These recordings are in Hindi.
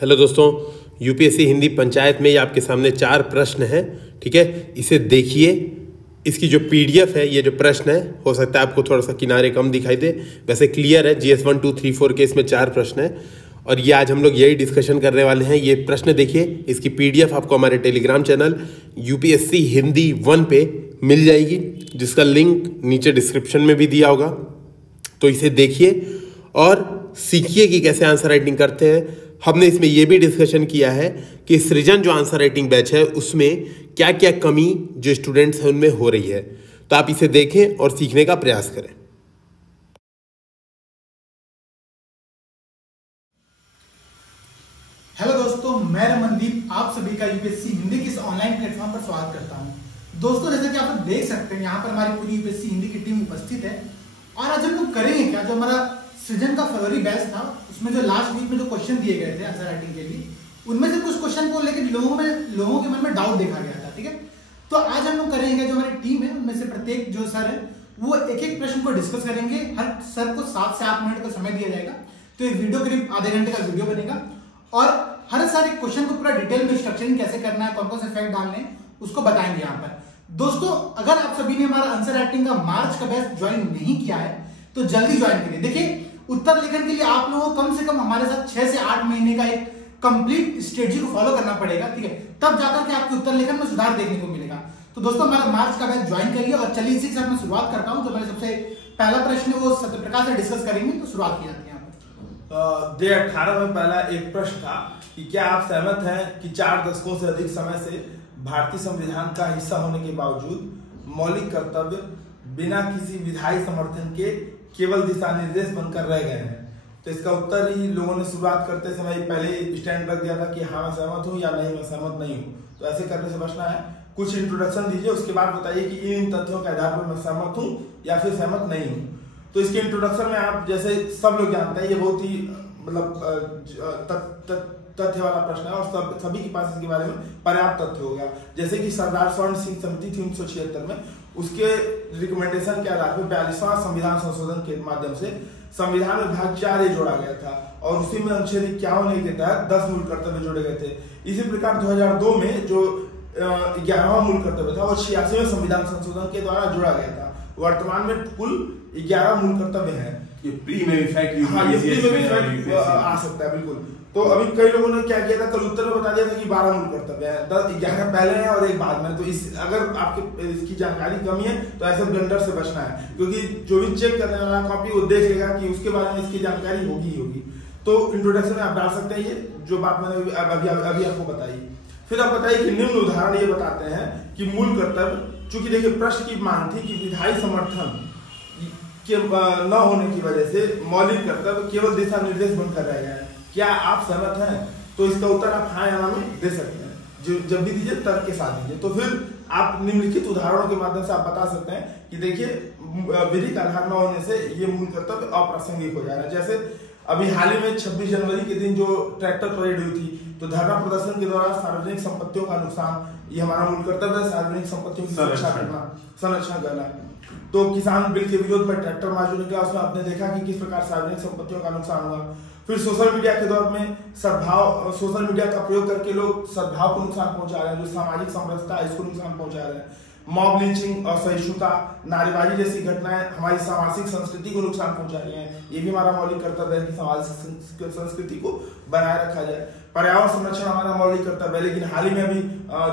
हेलो दोस्तों, यूपीएससी हिंदी पंचायत में ये आपके सामने 4 प्रश्न हैं। ठीक है, इसे देखिए। इसकी जो पीडीएफ है, ये जो प्रश्न है, हो सकता है आपको थोड़ा सा किनारे कम दिखाई दे, वैसे क्लियर है। जीएस 1, 2, 3, 4 के इसमें 4 प्रश्न है और ये आज हम लोग यही डिस्कशन करने वाले हैं। ये प्रश्न देखिए, इसकी पीडीएफ आपको हमारे टेलीग्राम चैनल यूपीएससी हिंदी 1 पे मिल जाएगी, जिसका लिंक नीचे डिस्क्रिप्शन में भी दिया होगा। तो इसे देखिए और सीखिए कि कैसे आंसर राइटिंग करते हैं। हमने इसमें यह भी डिस्कशन किया है कि सृजन जो आंसर राइटिंग बैच है उसमें क्या क्या कमी जो स्टूडेंट्स हैं उनमें हो रही है। तो आप इसे देखें और सीखने का प्रयास करें। हेलो दोस्तों, मैं रमनदीप आप सभी का यूपीएससी हिंदी के इस ऑनलाइन प्लेटफॉर्म पर स्वागत करता हूं। दोस्तों, जैसा कि आप लोग देख सकते हैं, यहाँ पर हमारी पूरी यूपीएससी हिंदी की टीम उपस्थित है और आज हम लोग करेंगे क्या, जो हमारा सृजन का फरवरी बैच था उसमें जो लास्ट वीक में जो क्वेश्चन दिए गए थे आंसर राइटिंग के लिए, उनमें से कुछ क्वेश्चन को लेकर लोगों के मन में डाउट देखा गया था। ठीक है, तो आज हम लोग करेंगे, जो हमारी टीम है उनमें से प्रत्येक जो सर है वो एक एक प्रश्न को डिस्कस करेंगे। हर सर को 7 से 8 मिनट का समय दिया जाएगा, तो ये वीडियो करीब आधे घंटे का वीडियो बनेगा और हर सारे क्वेश्चन को पूरा डिटेल में स्ट्रक्चरिंग कैसे करना है, कौन कौन से फैक्ट डालने हैं, उसको बताएंगे यहाँ पर। दोस्तों, अगर आप सभी ने हमारा आंसर राइटिंग का मार्च का बैच ज्वाइन नहीं किया है तो जल्दी ज्वाइन करिए। देखिए, उत्तर लेखन के लिए आप लोगों को कम से कम हमारे साथ 6 से 8 महीने का एक कंप्लीट स्ट्रेटजी को फॉलो करना पड़ेगा। ठीक है, तब जाकर के आपके उत्तर लेखन में सुधार देखने को मिलेगा। तो दोस्तों, हमारा मार्च का बैच ज्वाइन करिए और चलिए इसी के साथ मैं शुरुआत करता हूं। जो मेरे सबसे पहला प्रश्न है वो सत्यप्रकाश से डिस्कस करेंगे, तो शुरुआत की जाती है। 2018 में पहला एक प्रश्न था कि क्या आप सहमत हैं कि 4 दशकों से अधिक समय से भारतीय संविधान का हिस्सा होने के बावजूद मौलिक कर्तव्य बिना किसी विधायी समर्थन के केवल दिशा निर्देश बनकर रह गए हैं। तो इसका उत्तर ही लोगों ने शुरुआत करते समय पहले स्टैंड रख दिया था कि हाँ मैं सहमत हूँ या नहीं मैं सहमत नहीं हूँ। तो ऐसे करने से बचना है। कुछ इंट्रोडक्शन दीजिए, उसके बाद बताइए कि इन तथ्यों के आधार पर मैं सहमत हूँ या फिर सहमत नहीं हूँ। तो इसके इंट्रोडक्शन में आप जैसे सब लोग जानते हैं, ये बहुत ही मतलब तथ्य वाला प्रश्न है और सभी के पास इसके बारे में पर्याप्त तथ्य हो गया। जैसे कि सरदार स्वर्ण सिंह समिति थी 1976 में, उसके रिकमेंडेशन के आधार पर 42वां संविधान संशोधन के माध्यम से संविधान में भाग 4 जोड़ा गया था और उसी में अनुच्छेद 51 के तहत 10 मूल कर्तव्य जोड़े गए थे। इसी प्रकार 2002 में जो 11वां मूल कर्तव्य था वो 86वें संविधान संशोधन के द्वारा जोड़ा गया था। वर्तमान में कुल 11 मूल कर्तव्य है। ये प्री में भी फैक्ट आ सकता है, बिल्कुल। तो अभी कई लोगों ने क्या किया था, कल उत्तर में बता दिया था कि 12 मूल कर्तव्य है, 11 पहले है और एक बाद में। तो इस अगर आपके इसकी जानकारी कमी है तो ऐसे ब्लंडर से बचना है, क्योंकि जो भी चेक करने वाला कॉपी वो देख लेगा कि उसके बारे में इसकी जानकारी होगी। तो इंट्रोडक्शन में आप डाल सकते हैं ये जो बात मैंने अभी आपको बताई। फिर आप बताइए कि निम्न उदाहरण ये बताते हैं कि मूल कर्तव्य, चूंकि देखिए प्रश्न की मांग थी कि विधायी समर्थन के न होने की वजह से मौलिक कर्तव्य केवल दिशा निर्देश बनकर रह गए हैं। क्या आप सहमत हैं? तो इसका उत्तर आप हाँ या ना में दे सकते हैं। जो जब भी दीजिए तर्क के साथ दीजिए। तो फिर आप निम्नलिखित उदाहरणों के माध्यम से आप बता सकते हैं कि देखिए विधिक आधार न होने से ये मूल कर्तव्य अप्रासंगिक हो जा रहा है। जैसे अभी हाल ही में 26 जनवरी के दिन जो ट्रैक्टर परेड हुई थी, तो धरना प्रदर्शन के दौरान सार्वजनिक संपत्तियों का नुकसान, ये हमारा मूल कर्तव्य है, सार्वजनिक संपत्तियों की सुरक्षा करना, संरक्षण करना। तो किसान बिल के विरोध में ट्रैक्टर मार्च होने का उसमें आपने देखा कि किस प्रकार सार्वजनिक संपत्तियों का नुकसान हुआ। फिर सोशल मीडिया के दौर में सोशल मीडिया का प्रयोग करके लोग सद्भाव को नुकसान पहुंचा रहे हैं, जो सामाजिक समरसता है इसको नुकसान पहुंचा रहे हैं। मॉब लिंचिंग, असहिष्णुता, नारेबाजी जैसी घटनाएं हमारी सामाजिक संस्कृति को नुकसान पहुंचा रही हैं। ये भी हमारा मौलिक कर्तव्य है कि सामाजिक संस्कृति को बनाए रखा जाए। पर्यावरण संरक्षण हमारा मौलिक कर्तव्य है। लेकिन हाल ही में अभी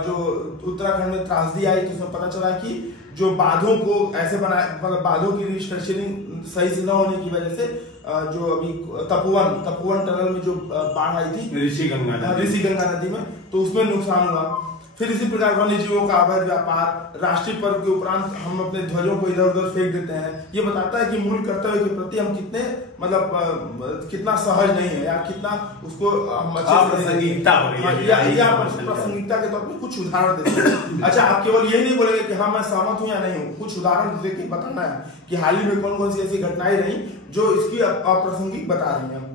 जो उत्तराखंड में त्रासदी आई तो उसमें पता चला कि जो बांधों को ऐसे बनाए, मतलब बांधों की रिस्ट्रक्चरिंग सही से न होने की वजह से जो अभी तपोवन टनल में जो बाढ़ आई थी ऋषि गंगा नदी में, तो उसमें नुकसान हुआ। फिर इसी प्रकार वन्य जीवों का अवैध व्यापार, राष्ट्रीय पर्व के उपरांत हम अपने ध्वजों को इधर उधर फेंक देते हैं। ये बताता है कि मूल कर्तव्य के प्रति हम कितने मतलब कितना सहज नहीं है या कितना उसको प्रासंगिकता के तौर पर कुछ उदाहरण देते हैं। अच्छा, आप केवल यही नहीं बोलेंगे कि हाँ मैं सहमत हूँ या नहीं हूँ, कुछ उदाहरण देके बताना है कि हाल ही में कौन कौन सी ऐसी घटनाएं रही जो इसकी अप्रासंगिक बता रही है।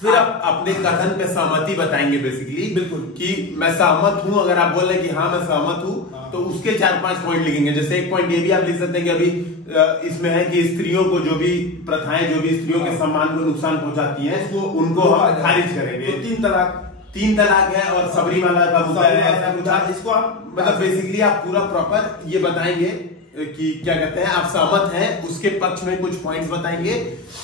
फिर आप अपने कथन पे सहमति बताएंगे बेसिकली, बिल्कुल, कि मैं सहमत हूं। अगर आप बोल रहे हैं कि हाँ मैं सहमत हूं तो उसके 4-5 पॉइंट लिखेंगे। जैसे एक पॉइंट ये भी आप लिख सकते हैं कि अभी इसमें है कि स्त्रियों को जो भी प्रथाएं जो भी स्त्रियों के सम्मान को नुकसान पहुंचाती हैं, उनको हम खारिज करेंगे। तो 3 तलाक 3 तलाक है और सबरीमाला का मुद्दा है, ऐसा कुछ इसको आप मतलब बेसिकली आप पूरा प्रॉपर ये बताएंगे कि क्या कहते हैं आप सहमत हैं, उसके पक्ष में कुछ पॉइंट्स बताएंगे।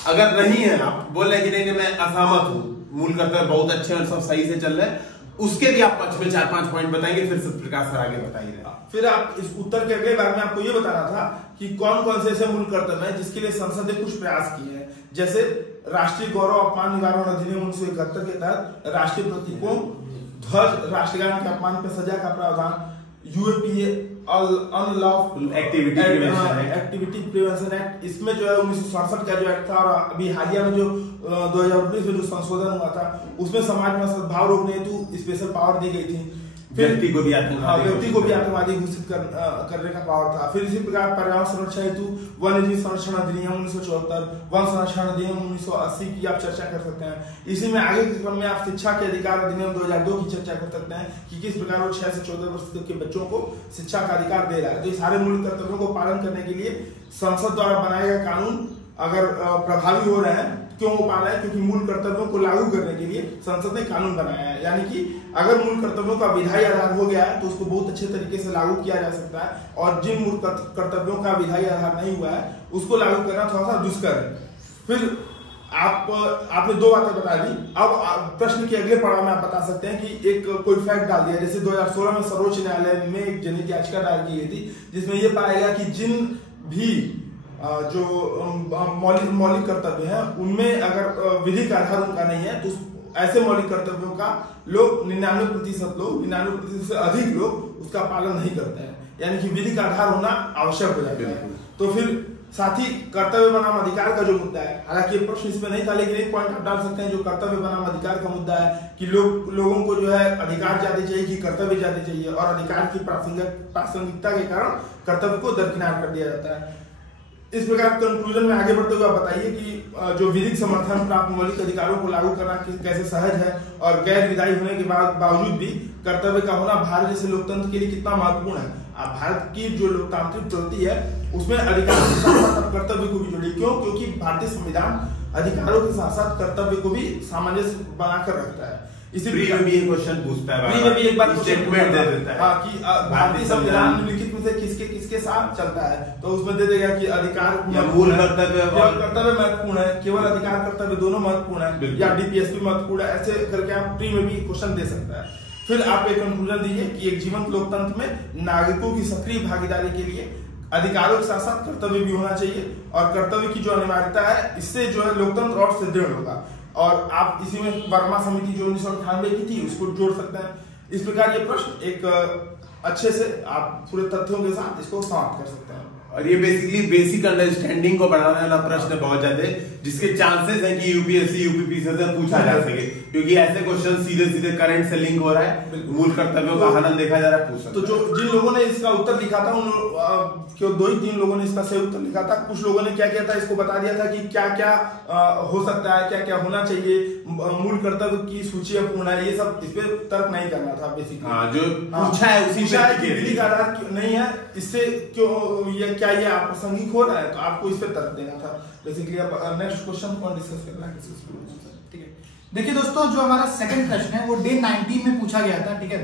अगर नहीं है, आप बोल रहे हैं कि नहीं मैं असहमत हूँ, मूल कर्तव्य बहुत अच्छे और सब सही से चल रहे हैं, उसके भी आप पक्ष में 4-5 पॉइंट बताएंगे, फिर सत्यप्रकाश सर आगे बताइए। फिर आप इस उत्तर के अगले बार में आपको ये बताना था कि कौन कौन से ऐसे मूल कर्तव्य हैं जिसके लिए संसद ने कुछ प्रयास किए हैं, जैसे राष्ट्रीय गौरव अपमान निवारण अधिनियम 1971 के तहत राष्ट्रीय प्रतीकों, ध्वज, राष्ट्रगान के अपमान पर सजा का प्रावधान, UAPA unlawful activity prevention act, इसमें जो है 1967 का जो एक्ट था और अभी हालिया में जो 2019 में जो संशोधन हुआ था उसमें समाज में सद्भाव रोकने हेतु स्पेशल पावर दी गई थी। व्यक्ति को भी आतंकवादी घोषित करने का पावर था। फिर इसी प्रकार पर्यावरण संरक्षण हेतु वन्यजीव संरक्षण अधिनियम 1974, वन संरक्षण अधिनियम 1980 की आप चर्चा कर सकते हैं। इसी में आगे के क्रम में आप शिक्षा के अधिकार अधिनियम 2002 की चर्चा कर सकते हैं कि किस प्रकार वो 6 से 14 वर्ष तक के बच्चों को शिक्षा का अधिकार दे रहा है। तो ये सारे मूल कर्तव्यों को पालन करने के लिए संसद द्वारा बनाए गए कानून अगर प्रभावी हो रहे हैं, क्यों हो पा रहा है? क्योंकि मूल कर्तव्यों को लागू करने के लिए संसद ने कानून बनाया है। यानी कि अगर मूल कर्तव्यों का विधायी आधार हो गया है तो उसको बहुत अच्छे तरीके से लागू किया जा सकता है, और जिन मूल कर्तव्यों का विधायी आधार नहीं हुआ है उसको लागू करना थोड़ा सा दुष्कर है। फिर आपने 2 बातें बता दी। अब प्रश्न के अगले पड़ाव में आप बता सकते हैं कि एक कोई फैक्ट डाल दिया, जैसे 2016 में सर्वोच्च न्यायालय में एक जनहित याचिका दायर की गई थी जिसमें यह पाया गया कि जिन भी जो मौलिक कर्तव्य है उनमें अगर विधिक आधार उनका नहीं है तो ऐसे मौलिक कर्तव्यों का लोग 99% से अधिक लोग उसका पालन नहीं करते हैं, यानी कि विधिक आधार होना आवश्यक हो जाता है। तो फिर साथ ही कर्तव्य बनाम अधिकार का जो मुद्दा है, हालांकि ये प्रश्न इसमें नहीं था लेकिन एक पॉइंट आप डाल सकते हैं जो कर्तव्य बनाम अधिकार का मुद्दा है कि लोगों को जो है अधिकार ज्यादा चाहिए कि कर्तव्य ज्यादा चाहिए, और अधिकार की प्रासंगिकता के कारण कर्तव्य को दरकिनार कर दिया जाता है। इस प्रकार कंक्लूजन में आगे बढ़ते हुए आप बताइए कि जो विधिक समर्थन प्राप्त मौलिक अधिकारों को लागू करना कैसे सहज है और गैर विधायी होने के बावजूद भी कर्तव्य का होना भारत जैसे लोकतंत्र के लिए कितना महत्वपूर्ण है। भारत की जो लोकतांत्रिक प्रवृत्ति है उसमें अधिकारों के साथ साथ कर्तव्य को भी जोड़ी। क्यों? क्योंकि भारतीय संविधान अधिकारों के साथ साथ कर्तव्य को भी सामंजस्य बनाकर रखता है। इसी प्री में भी एक क्वेश्चन पूछता है, प्री में भी एक बार स्टेटमेंट दे देता है कि भारतीय संविधान निम्नलिखित में से किसके साथ चलता है, तो उसमें दे देगा कि अधिकार मूल कर्तव्य महत्वपूर्ण है, केवल अधिकार कर्तव्य दोनों महत्वपूर्ण है, या डीपीएसपी महत्वपूर्ण है। ऐसे करके आप प्री में भी क्वेश्चन दे सकता है। फिर आप एक कंक्लूजन दीजिए कि एक जीवंत लोकतंत्र में नागरिकों की सक्रिय भागीदारी के लिए अधिकारों के साथ साथ कर्तव्य भी होना चाहिए, और कर्तव्य की जो अनिवार्यता है इससे जो है लोकतंत्र और सुदृढ़ होगा। और आप इसी में वर्मा समिति जो 1998 की थी उसको जोड़ सकते हैं। इस प्रकार ये प्रश्न एक अच्छे से आप पूरे तथ्यों के साथ इसको समाप्त कर सकते हैं। और ये बेसिकली बेसिक अंडरस्टैंडिंग को बढ़ाने वाला प्रश्न बहुत ज्यादा है, जिसके चांसेस है कि यूपीएससी यूपीपीसी से पूछा जा सके, क्योंकि ऐसे क्वेश्चन सीधे करंट से लिंक हो रहा है, मूल कर्तव्यों का हनन देखा जा रहा है, पूछ सकते। तो जो जिन लोगों ने इसका उत्तर लिखा था उन क्यों 2-3 लोगों ने इसका सही उत्तर लिखा था। कुछ लोगों ने क्या किया था, इसको बता दिया था कि क्या क्या हो सकता है, क्या क्या होना चाहिए, मूल कर्तव्य की सूची अपूर्ण है, ये सब इस पे तर्क नहीं करना था बेसिकली। जो पूछा है उसी पे विधिक आधार नहीं है, इससे क्यों ये क्या ये अप्रासंगिक हो रहा है, तो आपको इस पे तर्क देना था बेसिकली। अब नेक्स्ट क्वेश्चन कौन डिस्कस करना है? ठीक है, देखिए दोस्तों, जो हमारा सेकंड प्रश्न है वो डे 19 में पूछा गया था। ठीक है,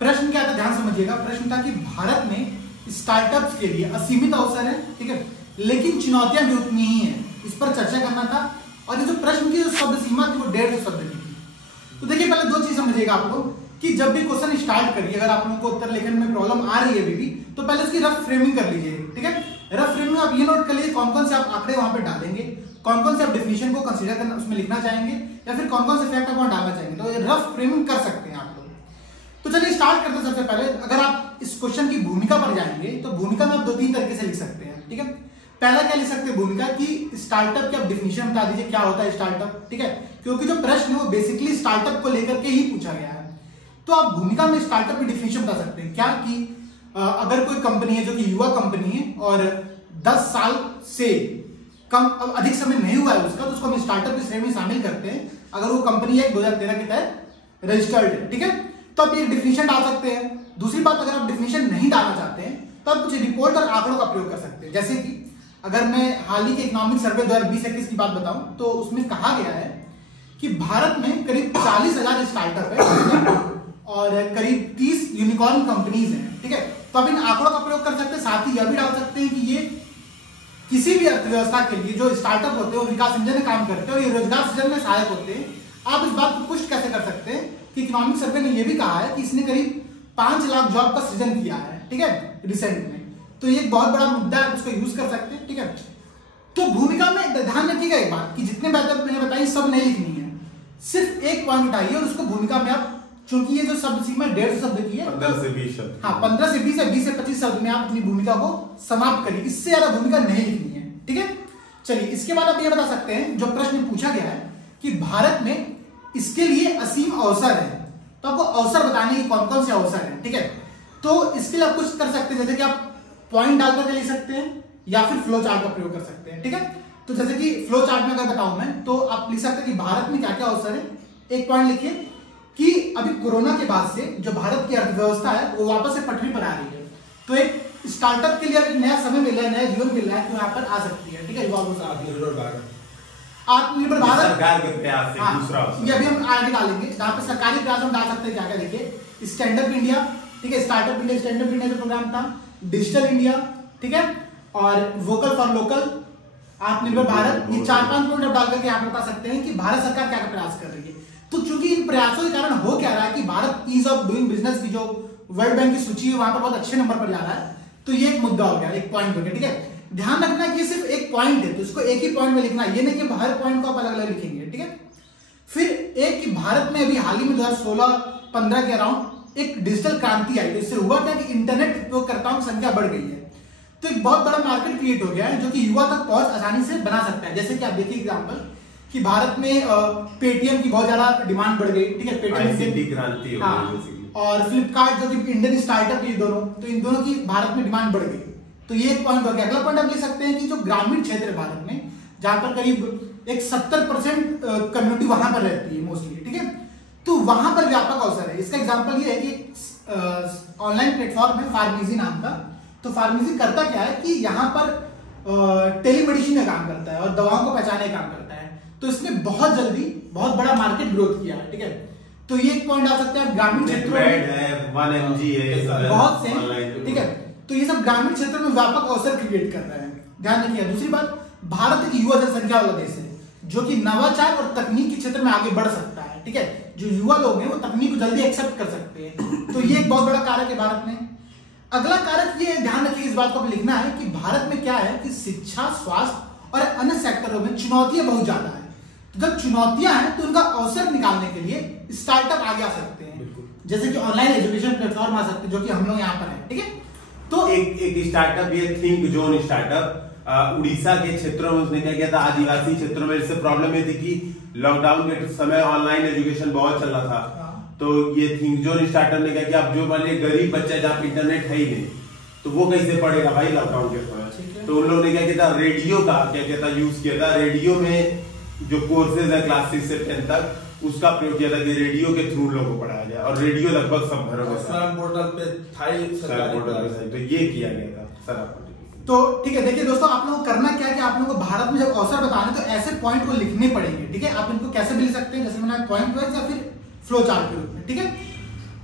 प्रश्न क्या था, ध्यान समझिएगा। प्रश्न था कि भारत में स्टार्टअप्स के लिए असीमित अवसर है, ठीक है, लेकिन चुनौतियां भी उतनी ही हैं, इस पर चर्चा करना था। और ये जो प्रश्न की जो शब्द सीमा थी वो 150 शब्द की थी। तो देखिए, पहले 2 चीज समझिएगा आप लोग कि जब भी क्वेश्चन स्टार्ट करिए, अगर आप लोगों को उत्तर लेखन में प्रॉब्लम आ रही है अभी भी, तो पहले उसकी रफ फ्रेमिंग कर लीजिए। ठीक है, रफ फ्रेमिंग में आप ये नोट कर लीजिए कौन कौन से आप आंकड़े वहां पे डालेंगे, कौन कौन से आप डेफिनेशन को कंसीडर करना उसमें लिखना चाहेंगे, या फिर कौन कौन से फैक्ट आप वहां डालना चाहेंगे। तो ये रफ फ्रेमिंग कर सकते हैं आप लोग। तो चलिए स्टार्ट करते हैं। सबसे पहले अगर आप इस क्वेश्चन की भूमिका पर जाएंगे तो भूमिका में आप 2-3 तरीके से लिख सकते हैं। ठीक है, पहला क्या लिख सकते हैं भूमिका की, स्टार्टअप की आप डिफिनेशन बता दीजिए क्या होता है स्टार्टअप। ठीक है, क्योंकि जो प्रश्न है वो बेसिकली स्टार्टअप को लेकर के ही पूछा गया है। तो आप भूमिका में स्टार्टअप की डिफिनेशन बता सकते हैं क्या कि अगर कोई कंपनी है जो कि युवा कंपनी है और 10 साल से कम अधिक समय नहीं हुआ है उसका, तो उसको हम स्टार्टअप की श्रेणी में शामिल करते हैं अगर वो कंपनी है 2013 के तहत रजिस्टर्ड है। ठीक है, तो आप एक डिफिनेशन डाल सकते हैं। दूसरी बात, अगर आप डिफिनेशन नहीं डालना चाहते हैं तो आप कुछ रिपोर्ट और आंकड़ों का प्रयोग कर सकते हैं। जैसे कि अगर मैं हाल ही के इकोनॉमिक सर्वे 2020-21 की बात बताऊं तो उसमें कहा गया है कि भारत में करीब 40,000 स्टार्टअप है और करीब 30 यूनिकॉर्न कंपनीज हैं, ठीक है। तो आप इन आंकड़ों का प्रयोग कर सकते हैं, साथ ही यह भी डाल सकते हैं कि ये किसी भी अर्थव्यवस्था के लिए जो स्टार्टअप होते हैं वो विकास इंजन में काम करते हैं और ये रोजगार सृजन में सहायक होते हैं। आप इस बात को पुष्ट कैसे कर सकते हैं कि इकोनॉमिक सर्वे ने यह भी कहा है कि इसने करीब 5 लाख जॉब का सृजन किया है, ठीक है, रिसेंट में। तो ये एक बहुत बड़ा मुद्दा है, उसको यूज कर सकते हैं, ठीक है। तो भूमिका में ध्यान रखिएगा एक बात कि जितने बातें मैंने बताई सब नहीं लिखनी है, सिर्फ एक पॉइंट उठाइए और उसको भूमिका में आप, चूंकि ये जो शब्द सीमा 150 शब्द की है, 15 से 20 शब्द, हाँ 15 से 20 या 20 से 25 शब्द में आप अपनी भूमिका को समाप्त करिए, इससे ज्यादा भूमिका नहीं लिखनी है, ठीक है। चलिए इसके बाद आप ये बता सकते हैं, जो प्रश्न पूछा गया है कि भारत में इसके लिए असीम अवसर है, तो आपको अवसर बताने की कौन कौन से अवसर है, ठीक है। तो इसके लिए आप कुछ कर सकते हैं, जैसे कि आप पॉइंट डाल करके लिख सकते हैं या फिर फ्लो चार्ट का प्रयोग कर सकते हैं, ठीक है। तो जैसे कि फ्लो चार्ट में अगर बताऊं मैं, तो आप लिख सकते हैं कि भारत में क्या क्या अवसर है। एक पॉइंट लिखिए कि अभी कोरोना के बाद से जो भारत की अर्थव्यवस्था है वो वापस से पटरी पर आ रही है, तो एक स्टार्टअप के लिए एक नया समय मिल रहा है, नया जीवन मिल रहा है, तो यहाँ पर आ सकती है, ठीक है। आत्मनिर्भर भारत सरकार के प्रयास से दूसरा ये अभी हम आगे डालेंगे, जहाँ पे सरकारी प्रयास हम डाल सकते हैं क्या क्या। देखिए स्टैंड अप इंडिया, ठीक है, startup India, stand up India जो प्रोग्राम था, डिजिटल इंडिया, ठीक है, और वोकल फॉर लोकल, आत्मनिर्भर भारत, ये 4-5 पॉइंट आप डाल करके यहाँ बता सकते हैं कि भारत सरकार क्या क्या प्रयास कर रही है। तो चूंकि इन प्रयासों के कारण हो क्या रहा है कि Bharat ease of doing business की जो वर्ल्ड बैंक की सूची है वहां पर बहुत अच्छे नंबर पर जा रहा है, तो ये एक मुद्दा हो गया, एक पॉइंट हो गया, ठीक है। ध्यान रखना कि ये सिर्फ एक पॉइंट है, तो इसको एक ही पॉइंट में लिखना, ये नहीं कि हर पॉइंट को आप अलग अलग लिखेंगे, ठीक है। फिर एक कि भारत में अभी हाल ही में 2016-15 के अराउंड एक डिजिटल क्रांति आई, तो इससे हुआ क्या कि इंटरनेट उपयोगकर्ताओं की संख्या बढ़ गई है, तो एक बहुत बड़ा मार्केट क्रिएट हो गया है जो कि युवा तक पहुंच आसानी से बना सकता है। जैसे कि आप देखिए एग्जांपल कि भारत में पेटीएम की बहुत ज्यादा डिमांड बढ़ गई, ठीक है, पेटीएम क्रांति हो गई, और फ्लिपकार्ट जो कि इंडियन स्टार्टअप है, दोनों, तो इन दोनों की भारत में डिमांड बढ़ गई, तो ये एक पॉइंट हो गया। अगला पॉइंट आप लिख सकते हैं कि जो ग्रामीण क्षेत्र है भारत में, जहां पर करीब एक 70% कम्युनिटी वहां पर रहती है मोस्टली, ठीक है, तो वहां पर व्यापक अवसर है। इसका एग्जांपल ये है कि ऑनलाइन प्लेटफॉर्म है फार्मेसी नाम का, तो फार्मेसी करता क्या है कि यहाँ पर टेलीमेडिसिन का काम करता है और दवाओं को पहचाने का काम करता है, तो इसने बहुत जल्दी बहुत बड़ा मार्केट ग्रोथ किया है, ठीक है। तो ये एक पॉइंट आ सकता है ग्रामीण क्षेत्रों में, 1mg है, बहुत से, ठीक है, तो ये सब ग्रामीण क्षेत्रों में व्यापक अवसर क्रिएट कर रहे हैं, ध्यान रखिए। दूसरी बात, भारत एक युवा जनसंख्या वाला देश है जो कि नवाचार और तकनीक के क्षेत्र में आगे बढ़ सकता है, ठीक है। जो युवा लोग हैं वो तकनीक को जल्दी एक्सेप्ट कर सकते हैं, तो ये एक बहुत बड़ा कारक है भारत में। अगला कारक ये ध्यान रखिए, इस बात को लिखना है कि भारत में क्या है कि शिक्षा, स्वास्थ्य और अन्य सेक्टरों में चुनौतियां बहुत ज्यादा है, तो जब चुनौतियां हैं तो उनका अवसर निकालने के लिए स्टार्टअप आगे आ सकते हैं, जैसे कि ऑनलाइन एजुकेशन प्लेटफॉर्म आ सकते हैं जो कि हम लोग यहाँ पर हैं, ठीक है। तो एक स्टार्टअप, ये थिंक जोन स्टार्टअप उड़ीसा के क्षेत्रों में उसने क्या किया था, आदिवासी क्षेत्रों में। इससे प्रॉब्लम ये थी कि लॉकडाउन के समय ऑनलाइन एजुकेशन बहुत चल रहा था, तो ये थिंक जोन स्टार्टअप ने क्या किया, अब जो मान गरीब बच्चा जहाँ पे इंटरनेट है ही नहीं, तो वो कैसे पढ़ेगा भाई लॉकडाउन के समय, तो उन लोगों ने क्या किया था, रेडियो का क्या किया था, यूज किया था। रेडियो में जो कोर्सेज है क्लास 6 से 10 तक, उसका प्रयोग किया था कि रेडियो के थ्रू लोगों को पढ़ाया जाए, और रेडियो लगभग सब घरों में पोर्टल पे था, तो ये किया गया था सर। तो ठीक है, देखिए दोस्तों, आप लोगों को करना क्या है कि आप लोगों को भारत में जब अवसर बताने तो ऐसे पॉइंट को लिखने पड़ेंगे, ठीक है। आप इनको कैसे भी लिख सकते हैं, जैसे मैंने पॉइंट वाइज या फिर फ्लो चार्ट के रूप में, ठीक है।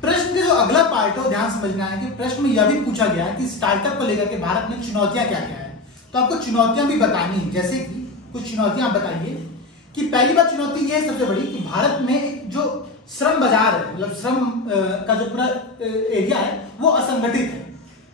प्रश्न के जो अगला पार्ट है ध्यान समझना है कि प्रश्न में यह भी पूछा गया है कि स्टार्टअप को लेकर के भारत में चुनौतियां क्या क्या है, तो आपको चुनौतियां भी बतानी है। जैसे कि कुछ चुनौतियां आप बताइए कि पहली बात चुनौती ये है सबसे बड़ी कि भारत में जो श्रम बाजार है, मतलब श्रम का जो पूरा एरिया है वो असंगठित है,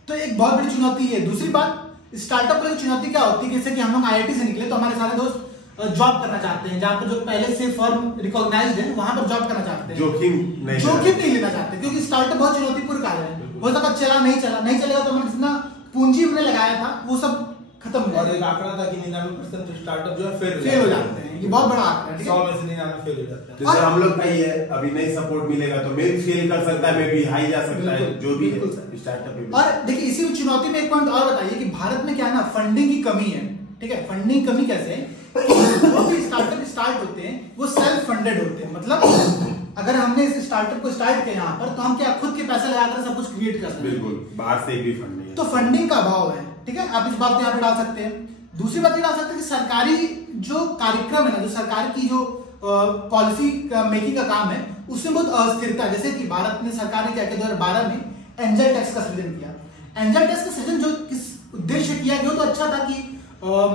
तो एक बहुत बड़ी चुनौती है। दूसरी बात, स्टार्टअप की चुनौती क्या होती है, जैसे कि हम लोग आईआईटी से निकले तो हमारे सारे दोस्त जॉब करना चाहते हैं, जहां पर जो पहले से फर्म रिकॉग्नाइज्ड है वहां पर जॉब करना चाहते हैं, जोखिम नहीं लेना चाहते, क्योंकि स्टार्टअप बहुत चुनौतीपूर्ण कार्य है, हो सकता चला नहीं चलेगा तो हमने जितना पूंजी हमने लगाया था वो सब खत्म हो और एक आंकड़ा था कि 99% स्टार्टअप जो है फेल हो जाते हैं, ये बहुत बड़ा आंकड़ा है, 100 में से 99 फेल हो जाते हैं। जैसे हम लोग का ही है, अभी नहीं सपोर्ट मिलेगा तो मे भी फेल कर सकता है, मे भी हाई जा सकता है, जो भी है स्टार्टअप। और देखिए इसी चुनौती में एक पॉइंट और बताइए कि भारत में क्या है ना, फंडिंग की कमी है, ठीक है। फंडिंग कमी कैसे है, जो भी स्टार्टअप स्टार्ट होते हैं वो सेल्फ फंडेड होते हैं, मतलब अगर हमने इस स्टार्टअप को स्टार्ट किया यहाँ पर तो हम क्या खुद के पैसे लगाकर सब कुछ क्रिएट कर सकते हैं, बिल्कुल, बाहर से भी फंड नहीं है, तो फंडिंग का अभाव है, ठीक है। आप इस बात को यहाँ पे डाल सकते हैं। दूसरी बात ये डाल सकते हैं कि सरकारी जो कार्यक्रम है ना, जो सरकार की जो पॉलिसी मेकिंग का काम है उसमें बहुत अस्थिरता है। जैसे कि भारत ने सरकार ने क्या किया 2012 में एंजल टैक्स का सृजन किया। एंजल टैक्स का सृजन जो किस उद्देश्य किया गया तो अच्छा था कि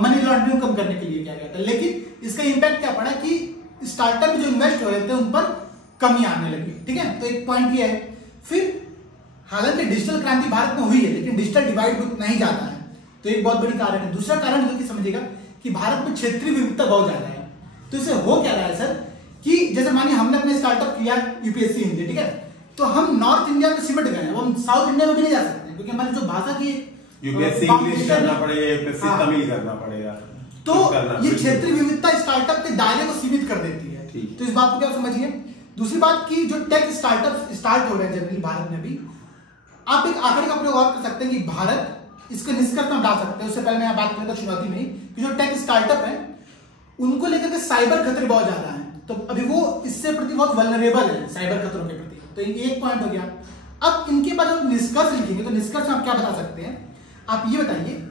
मनी लॉन्ड्रिंग कम करने के लिए किया गया था, लेकिन इसका इंपैक्ट क्या पड़ा कि स्टार्टअप में जो इन्वेस्ट हो रहे थे उन पर कमी आने लगी। ठीक है, तो एक पॉइंट ये है। फिर हालांकि डिजिटल क्रांति भारत में हुई है लेकिन डिजिटल डिवाइड नहीं जाता है, तो एक बहुत बड़ी कारण है। दूसरा कारण जो कि समझिएगा कि भारत में क्षेत्रीय विविधता बहुत ज्यादा है। तो इससे हो क्या रहा है सर कि जैसे मानिए हमने अपने स्टार्टअप किया यूपीएससी हिंदी, ठीक है, तो हम नॉर्थ इंडिया में सिमट गए, हम साउथ इंडिया में भी नहीं जा सकते क्योंकि हमारी जो भाषा की यूपीएससी इंग्लिश करना पड़ेगा, यूपीएससी तमिल करना पड़ेगा, तो ये क्षेत्रीय विविधता स्टार्टअप के दायरे को सीमित कर देती है। तो इस बात को क्या समझिए। दूसरी बात की जो टेक स्टार्टअप स्टार्ट हो रहे हैं जनरली भारत में भी, आप एक आंकड़े का प्रयोग और कर सकते हैं कि भारत इसके निष्कर्ष में डाल सकते हैं। उससे पहले मैं बात करूंगा शुरुआती में ही कि जो टेक स्टार्टअप है उनको लेकर के साइबर खतरे बहुत ज्यादा हैं, तो अभी वो इससे प्रति बहुत वल्नरेबल है साइबर खतरों के प्रति। तो एक पॉइंट हो गया। अब इनके बाद जब निष्कर्ष लिखेंगे तो निष्कर्ष में आप क्या बता सकते हैं, आप ये बताइए।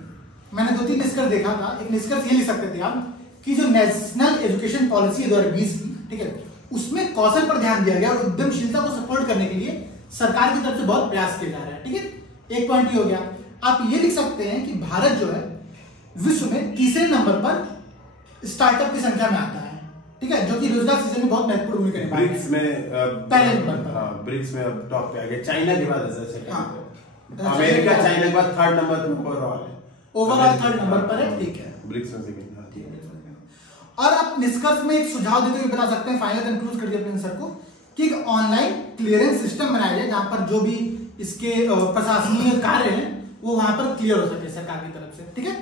मैंने 2-3 निष्कर्ष देखा था। एक निष्कर्ष ये लिख सकते थे आप कि जो नेशनल एजुकेशन पॉलिसी है 2020 की, ठीक है, उसमें कौशल पर ध्यान दिया गया और उद्यमशीलता को सपोर्ट करने के लिए सरकार की तरफ से बहुत प्रयास किया जा रहा है। ठीक है, एक पॉइंट ये हो गया। आप ये लिख सकते हैं कि भारत जो है विश्व में तीसरे नंबर पर स्टार्टअप की संख्या में आता है, ठीक है, जो कि रोजगार सृजन में बहुत महत्वपूर्ण भूमिका निभाता है। ब्रिक्स में पहले नंबर पर, हां, ब्रिक्स में अब टॉप पे आ गए। चाइना के बाद ऐसा सेकंड, अमेरिका चाइना के बाद थर्ड नंबर पे ओवरऑल थर्ड नंबर पर है। ठीक है, ब्रिक्स में सेकंड। और आप निष्कर्ष में एक सुझाव देते हुए बता सकते हैं, फाइनल कंक्लूड कर दिया अपने आंसर को, कि एक ऑनलाइन क्लियरेंस सिस्टम बनाया जाए जहां पर जो भी इसके प्रशासनिक कार्य हैं वो वहां पर क्लियर हो सके सरकार की तरफ से। ठीक है,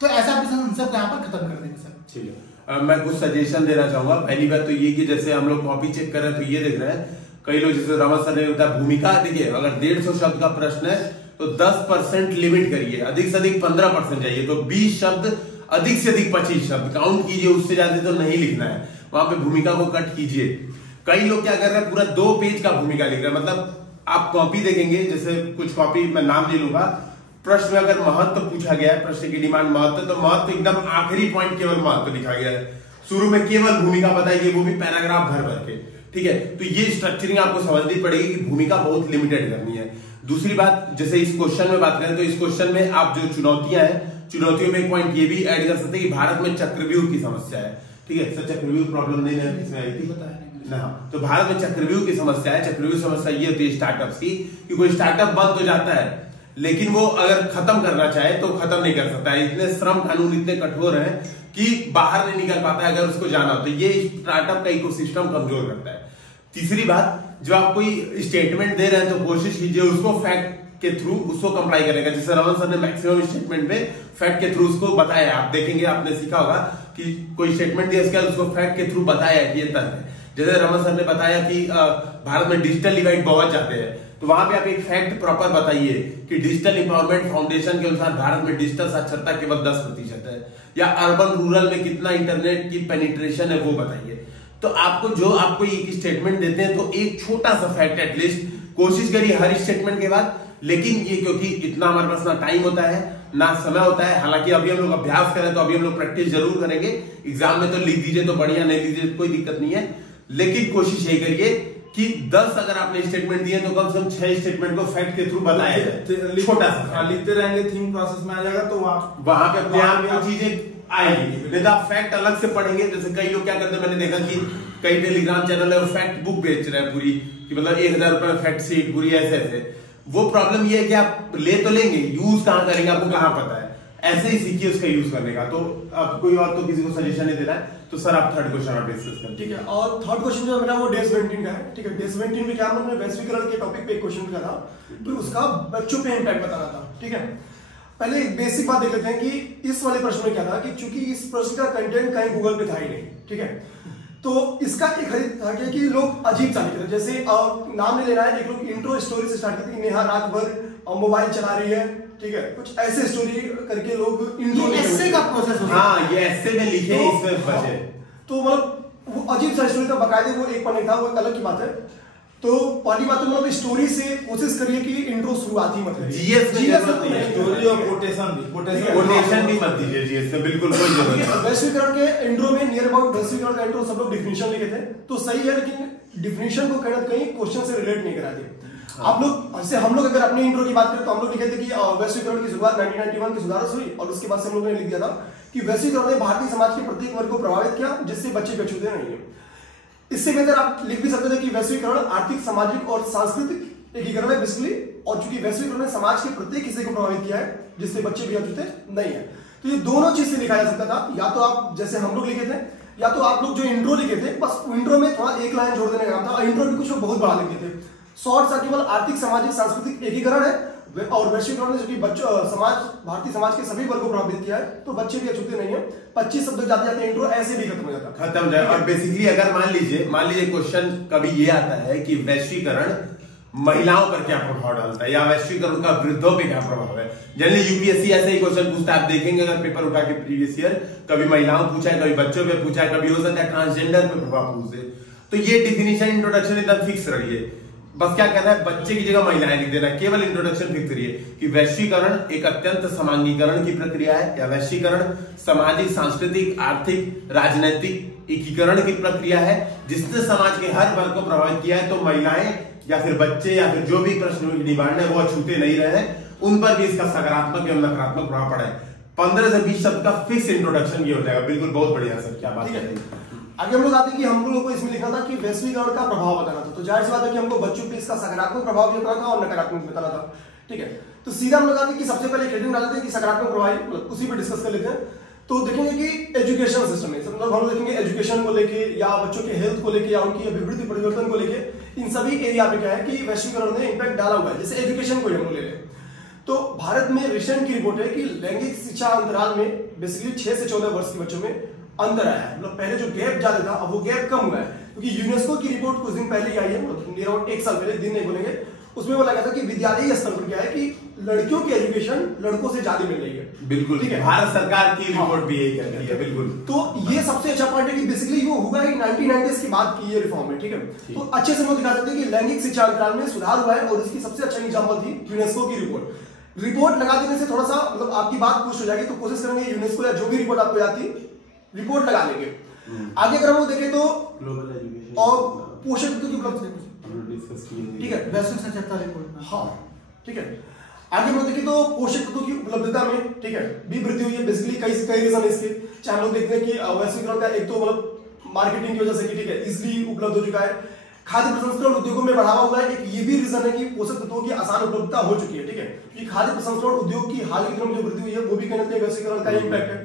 तो ऐसा अपने आंसर को यहाँ पर खत्म कर देंगे सर। ठीक है, मैं कुछ सजेशन देना चाहूंगा। पहली बात तो ये कि जैसे हम लोग कॉपी चेक कर रहे हैं तो ये देख रहे हैं कई लोग, जैसे रमन सर ने बताया भूमिका, देखिए अगर 150 शब्द का प्रश्न है तो 10% लिमिट करिए, अधिक से अधिक 15% जाइए, तो 20 शब्द, अधिक से अधिक 25 शब्द काउंट कीजिए, उससे ज्यादा तो नहीं लिखना है। वहां पे भूमिका को कट कीजिए। कई लोग क्या कर रहे हैं, पूरा 2 पेज का भूमिका लिख रहे हैं। मतलब आप कॉपी देखेंगे, जैसे कुछ कॉपी मैं नाम ले लूंगा, प्रश्न में अगर महत्व पूछा गया है, प्रश्न की डिमांड महत्व, तो महत्व एकदम आखिरी पॉइंट केवल महत्व लिखा गया है, शुरू में केवल भूमिका बताइए, वो भी पैराग्राफ भर भर के। ठीक है, तो ये स्ट्रक्चरिंग आपको समझनी पड़ेगी कि भूमिका बहुत लिमिटेड करनी है। दूसरी बात, जैसे इस क्वेश्चन में बात करें तो इस क्वेश्चन में आप जो चुनौतियां हैं, चुनौतियों में एक पॉइंट ये भी ऐड कर सकते हैं कि भारत में चक्रव्यूह की समस्या है। ठीक है सर, चक्रव्यूह प्रॉब्लम नहीं है इसमें आई थी ना, तो भारत में चक्रव्यूह की समस्या है। चक्रव्यूह समस्या ये होती है स्टार्टअप्स की कि कोई स्टार्टअप बंद हो जाता है लेकिन वो अगर खत्म करना चाहे तो खत्म नहीं कर सकता है। इतने श्रम कानून इतने कठोर हैं कि बाहर नहीं निकल पाता है अगर उसको जाना हो, तो ये स्टार्टअप का इकोसिस्टम कमजोर करता है। तीसरी बात, जो आप कोई स्टेटमेंट दे रहे हैं तो कोशिश कीजिए उसको फैक्ट के थ्रू उसको कंप्लाई करने का। जैसे रमन सर ने मैक्सिमम स्टेटमेंट में फैक्ट के थ्रू उसको बताया, आप देखेंगे आपने सीखा होगा कि कोई स्टेटमेंट दिया इसके बाद उसको फैक्ट के थ्रू बताया कि ये तथ्य है। जैसे रमन सर ने बताया कि भारत में डिजिटल डिवाइड बहुत जाते हैं, तो वहां पे आप एक फैक्ट प्रॉपर बताइए कि डिजिटल इंपावरमेंट फाउंडेशन के अनुसार भारत में डिजिटल साक्षरता केवल 10% है, या अर्बन रूरल में कितना इंटरनेट की पेनिट्रेशन है वो बताइए। तो आपको जो आपको एक स्टेटमेंट देते हैं तो एक छोटा सा फैक्ट एटलीस्ट कोशिश करिए हर स्टेटमेंट के बाद। लेकिन ये क्योंकि इतना हमारे पास ना टाइम होता है ना समय होता है, हालांकि अभी हम लोग अभ्यास करें तो अभी हम लोग प्रैक्टिस जरूर करेंगे। एग्जाम में तो लिख दीजिए तो बढ़िया, नहीं लिख दीजिए कोई दिक्कत नहीं है, लेकिन कोशिश यही करिए कि 10 अगर आपने स्टेटमेंट दिए तो कम से कम 6 स्टेटमेंट को फैक्ट के थ्रू बताया जाए। छोटा सा लिखते रहेंगे, थिंक प्रोसेस में आ जाएगा, तो वहां पे अपने आप वो चीजें आएगी। नहीं तो आप फैक्ट अलग से पढ़ेंगे। जैसे कई लोग क्या करते हैं, मैंने देखा कि कई टेलीग्राम चैनल है वो फैक्ट बुक बेच रहे हैं पूरी, कि मतलब 1000 रुपए में फैक्ट शीट पूरी, ऐसे ऐसे। वो प्रॉब्लम ये है कि आप ले तो लेंगे, यूज कहां करेंगे आपको कहां पता है। ऐसे ही सीखिए उसका यूज करने का। तो अब कोई और तो किसी को सजेशन नहीं दे रहा है, तो सर आप थर्ड क्वेश्चन आप डिस्कस करें। ठीक है, और थर्ड क्वेश्चन जो मेरा वो डे 17 का है। ठीक है, डे 17 में क्या हमने वैश्वीकरण के टॉपिक पे एक क्वेश्चन किया था, तो उसका बच्चों पे इम्पैक्ट बताना था। ठीक है, पहले एक बेसिक बात देख लेते हैं कि इस वाले प्रश्न में क्या था, कि चूंकि इस प्रश्न का कंटेंट कहीं गूगल पे था ही नहीं। ठीक है, तो इसका एक था कि लोग अजीब सा लिख रहे, जैसे नाम नहीं लेना है, एक लोग इंट्रो स्टोरी से स्टार्ट करते कि नेहा रात भर मोबाइल चला रही है। ठीक है, कुछ ऐसे स्टोरी करके लोग इंट्रो ऐसे का प्रोसेस होता है। हाँ, ये ऐसे में लिखे इसमें बचे, तो मतलब वो अजीब सा स्टोरी था, बकायदे वो एक पन्ने था, वो एक अलग की बात है। तो पहली बात तो मतलब स्टोरी से कोशिश करिए कि इंट्रो शुरुआत ही मत करिए। जीएस में स्टोरी और कोटेशन भी मत दीजिए जीएस में, बिल्कुल कोई जरूरत नहीं। वैश्वीकरण के इंट्रो में नियर अबाउट वैश्वीकरण का इंट्रो सब लोग डिफिनेशन लिखे थे तो सही है, लेकिन डिफिनेशन को कहीं ना कहीं क्वेश्चन से रिलेट नहीं करा दिए। आप लोग जैसे हम लोग अगर अपने इंट्रो की बात करें तो हम लोग लिखे थे कि वैश्वीकरण की शुरुआत 1991 की सुधार से हुई और उसके बाद से हम लोगों ने लिख दिया था कि वैश्वीकरण ने भारतीय समाज के प्रत्येक वर्ग को प्रभावित किया जिससे बच्चे अछूते नहीं है। इससे बेहतर आप लिख भी सकते थे कि वैश्वीकरण आर्थिक, सामाजिक और सांस्कृतिक एकीकरण है बेसिकली, और चूंकि वैश्वीकरण ने समाज के प्रत्येक हिस्से को प्रभावित किया है जिससे बच्चे भी अछूते नहीं है। तो ये दोनों चीज से लिखा जा सकता था, या तो आप जैसे हम लोग लिखे थे या तो आप लोग जो इंट्रो लिखे थे बस इंट्रो में थोड़ा एक लाइन जोड़ देने का काम था, और इंट्रो में कुछ लोग बहुत बड़ा लिखे थे। शॉर्ट सा केवल आर्थिक, सामाजिक, सांस्कृतिक एकीकरण है और वैश्वीकरण ने जो कि बच्चों समाज, भारतीय समाज के सभी वर्ग को प्रभावित किया है तो बच्चे भी अछूते नहीं है। 25 शब्द जाते जाते इंट्रो ऐसे भी खत्म हो जाता, खत्म हो जाए। और बेसिकली अगर मान लीजिए क्वेश्चन कभी ये आता है कि वैश्वीकरण महिलाओं पर क्या प्रभाव डालता है या वैश्वीकरण का वृद्धों पे क्या प्रभाव है। जनरली यूपीएससी ऐसे ही क्वेश्चन पूछता है, आप देखेंगे अगर पेपर उठा के प्रीवियस ईयर कभी महिलाओं पूछा है, कभी बच्चों पे पूछा है, कभी हो सकता है ट्रांसजेंडर पे प्रभाव पूछे। तो ये डिफिनेशन इंट्रोडक्शन एकदम फिक्स रही है, बस क्या कहना है बच्चे की जगह महिलाएं लिख देना, केवल इंट्रोडक्शन फिक्स करिए कि वैश्वीकरण एक अत्यंत समांगीकरण की प्रक्रिया है या वैश्वीकरण सामाजिक, सांस्कृतिक, आर्थिक, राजनीतिक एकीकरण की प्रक्रिया है जिसने समाज के हर वर्ग को प्रभावित किया है। तो महिलाएं या फिर बच्चे या फिर जो भी प्रश्न की डिमांड है वो अछूते नहीं रहे, उन पर भी इसका सकारात्मक एवं नकारात्मक प्रभाव पड़ा है। 15 से 20 शब्द का फिक्स इंट्रोडक्शन ये हो जाएगा। बिल्कुल, बहुत बढ़िया सर, क्या बात है। आगे हम लोग आते हैं कि हम लोगों को इसमें लिखना था कि वैश्वीकरण का प्रभाव बताना था, तो जाहिर सी बात है कि हमको बच्चों पे इसका सकारात्मक प्रभाव भी बताना था और नकारात्मक बताना था। ठीक है, तो सीधा हम लोग आते हैं कि सबसे पहले हेडिंग डाल देते हैं कि सकारात्मक प्रभाव, मतलब उसी पे डिस्कस कर लेते हैं। तो देखेंगे कि एजुकेशन सिस्टम में मतलब हम लोग देखेंगे एजुकेशन को लेके या बच्चों के हेल्थ को लेके या उनकी अभिवृद्धि परिवर्तन को लेके, इन सभी एरिया पे क्या है कि वैश्वीकरण ने इंपैक्ट डाला हुआ है। जैसे एजुकेशन को हम लोग ले लें तो भारत में रिसेंट की रिपोर्ट है कि लैंगिक शिक्षा अंतराल में बेसिकली 6 से 14 वर्ष के बच्चों में अंतर आया है। मतलब पहले जो गैप ज्यादा था अब वो गैप कम हुआ है, क्योंकि यूनेस्को की रिपोर्ट कुछ दिन पहले ही आई है, मतलब अराउंड 1 साल पहले, दिन नहीं बोलेंगे, उसमें बोला गया था कि विद्यालयी स्तर पर क्या है कि लड़कियों की एजुकेशन लड़कों से ज्यादा मिल रही है। बिल्कुल, ठीक है, भारत सरकार की रिपोर्ट भी यही कहती है। बिल्कुल, तो ये सबसे अच्छा पॉइंट है कि बेसिकली वो हुआ है 1990s की बात की ये रिफॉर्म है। ठीक है, तो अच्छे से हम दिखा सकते हैं कि लैंगिक शिक्षा अंतराल में सुधार हुआ है और इसकी सबसे अच्छा एग्जांपल थी यूनेस्को की रिपोर्ट लगा देने से थोड़ा सा मतलब आपकी बात पुष्ट हो जाएगी, तो कोशिश करेंगे यूनेस्को या जो भी रिपोर्ट आपको आती रिपोर्ट लगा लेंगे। आगे अगर हम लोग देखें तो ग्लोबल एजुकेशन और पोषण तत्व की उपलब्धता, ठीक है, वैश्विक साक्षरता रिपोर्ट। हाँ, ठीक है। आगे हम लोग देखें तो पोषक तत्वों की उपलब्धता में, ठीक है, भी वृद्धि हुई है। बेसिकली कई रीजन है इसके, चाहे हम लोग देखते हैं कि वैश्वीकरण का एक तो मतलब मार्केटिंग की वजह से, ठीक है, इजिली उपलब्ध हो चुका है। खाद्य प्रसंस्करण उद्योगों में बढ़ावा हुआ है, एक ये भी रीजन है कि पोषक तत्वों की आसान उपलब्धता हो चुकी है। ठीक है, कि खाद्य प्रसंस्करण उद्योग की हाल के दिनों में जो वृद्धि हुई है वो भी कहीं ना कहीं वैश्वीकरण का इंपैक्ट है।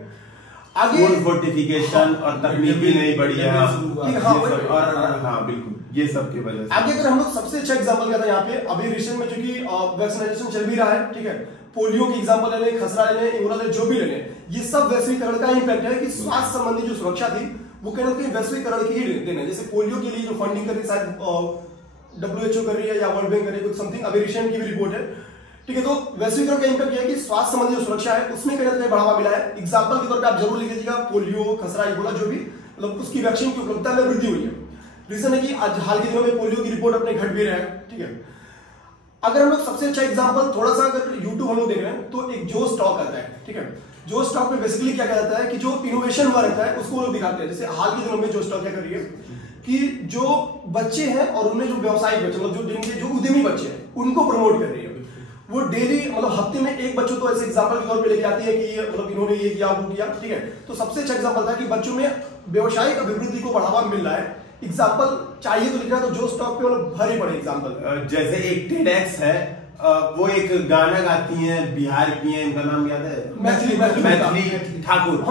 आगे फोर्टिफिकेशन और तकनीकी नहीं बढ़ी है, और हाँ बिल्कुल, ये सब की वजह से। आगे अगर हम लोग सबसे अच्छा एग्जांपल क्या था यहाँ पे, अभी रिसेंट में जो कि वैक्सीनेशन चल भी रहा है, ठीक है, पोलियो की एग्जांपल ले लें, खसरा ले लें, इबोला ले, जो भी ले लें, ये सब वैश्वीकरण का इंपैक्ट है कि स्वास्थ्य संबंधी जो सुरक्षा थी वो कहीं ना कहीं वैश्वीकरण की ही देन है। जैसे पोलियो के लिए जो फंडिंग कर रही है शायद WHO कर रही है या वर्ल्ड बैंक कर रही है, कुछ समथिंग, अभी रिसेंट की भी रिपोर्ट है। ठीक है, तो वैश्वीकरण का इंपैक्ट यह है कि स्वास्थ्य संबंधी जो सुरक्षा है उसमें कहीं ना कहीं बढ़ावा मिला है। एग्जांपल के तौर पे आप जरूर लिख लीजिएगा, पोलियो, खसरा, इबोला, जो भी मतलब उसकी वैक्सीन की उपलब्धता में वृद्धि हुई है। रीजन है कि आज हाल के दिनों में पोलियो की रिपोर्ट अपने घट भी रहा है। ठीक है, अगर हम लोग सबसे अच्छा एग्जांपल थोड़ा सा अगर यूट्यूब हम लोग देख रहे हैं तो एक जो स्टॉक आता है, ठीक है, जो स्टॉक में बेसिकली क्या कहता है कि जो इनोवेशन हुआ रहता है उसको लोग दिखाते हैं। जैसे हाल के दिनों में जो स्टॉक क्या कर रही है कि जो बच्चे हैं और उनमें जो व्यवसायिक बच्चे मतलब जो जिनके जो उद्यमी बच्चे हैं उनको प्रमोट कर रही है। वो डेली मतलब हफ्ते में एक बच्चों तो ऐसे एग्जांपल के तौर पे लेके आती है कि ये मतलब इन्होंने ये किया वो किया। ठीक है, तो सबसे अच्छा एग्जांपल था कि बच्चों में व्यावसायिक अभिवृद्धि को बढ़ावा मिल रहा है। एग्जांपल चाहिए तो लिखना, तो जो स्टॉक पे मतलब भरे पड़े एग्जांपल, जैसे एक TEDx है, वो एक गाना गाती हैं, बिहार की हैं, इनका नाम याद है, मैथिली ठाकुर,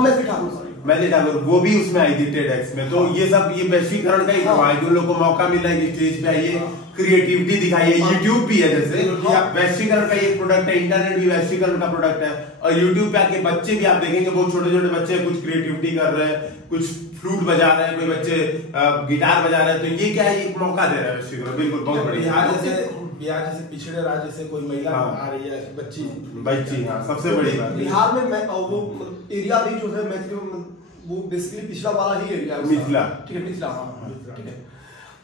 मैथिली ठाकुर, वो भी उसमें आई थी TEDx में। तो ये सब ये वैश्वीकरण का ही प्रभाव है कि उन लोगों को मौका मिला है कि स्टेज पे आइए, क्रिएटिविटी दिखाइए। यूट्यूब भी है, जैसे वैश्वीकरण का एक प्रोडक्ट है, इंटरनेट भी वैश्वीकरण का प्रोडक्ट है, और यूट्यूब पे आके बच्चे भी आप देखेंगे बहुत छोटे छोटे बच्चे कुछ क्रिएटिविटी कर रहे हैं, कुछ फ्लूट बजा रहे हैं, कोई बच्चे गिटार बजा रहे हैं। तो ये क्या है, एक मौका दे रहा है वैश्वीकरण। बिल्कुल, बहुत बढ़िया। बिहार जैसे पिछड़े राज्य से कोई महिला आ रही है, बच्ची, हाँ, सबसे बड़ी बात बिहार में वो एरिया भी जो है मैथिली वो बेसिकली पिछड़ा वाला ही एरिया है, मिथिला, ठीक है, मिथिला, हाँ, ठीक है।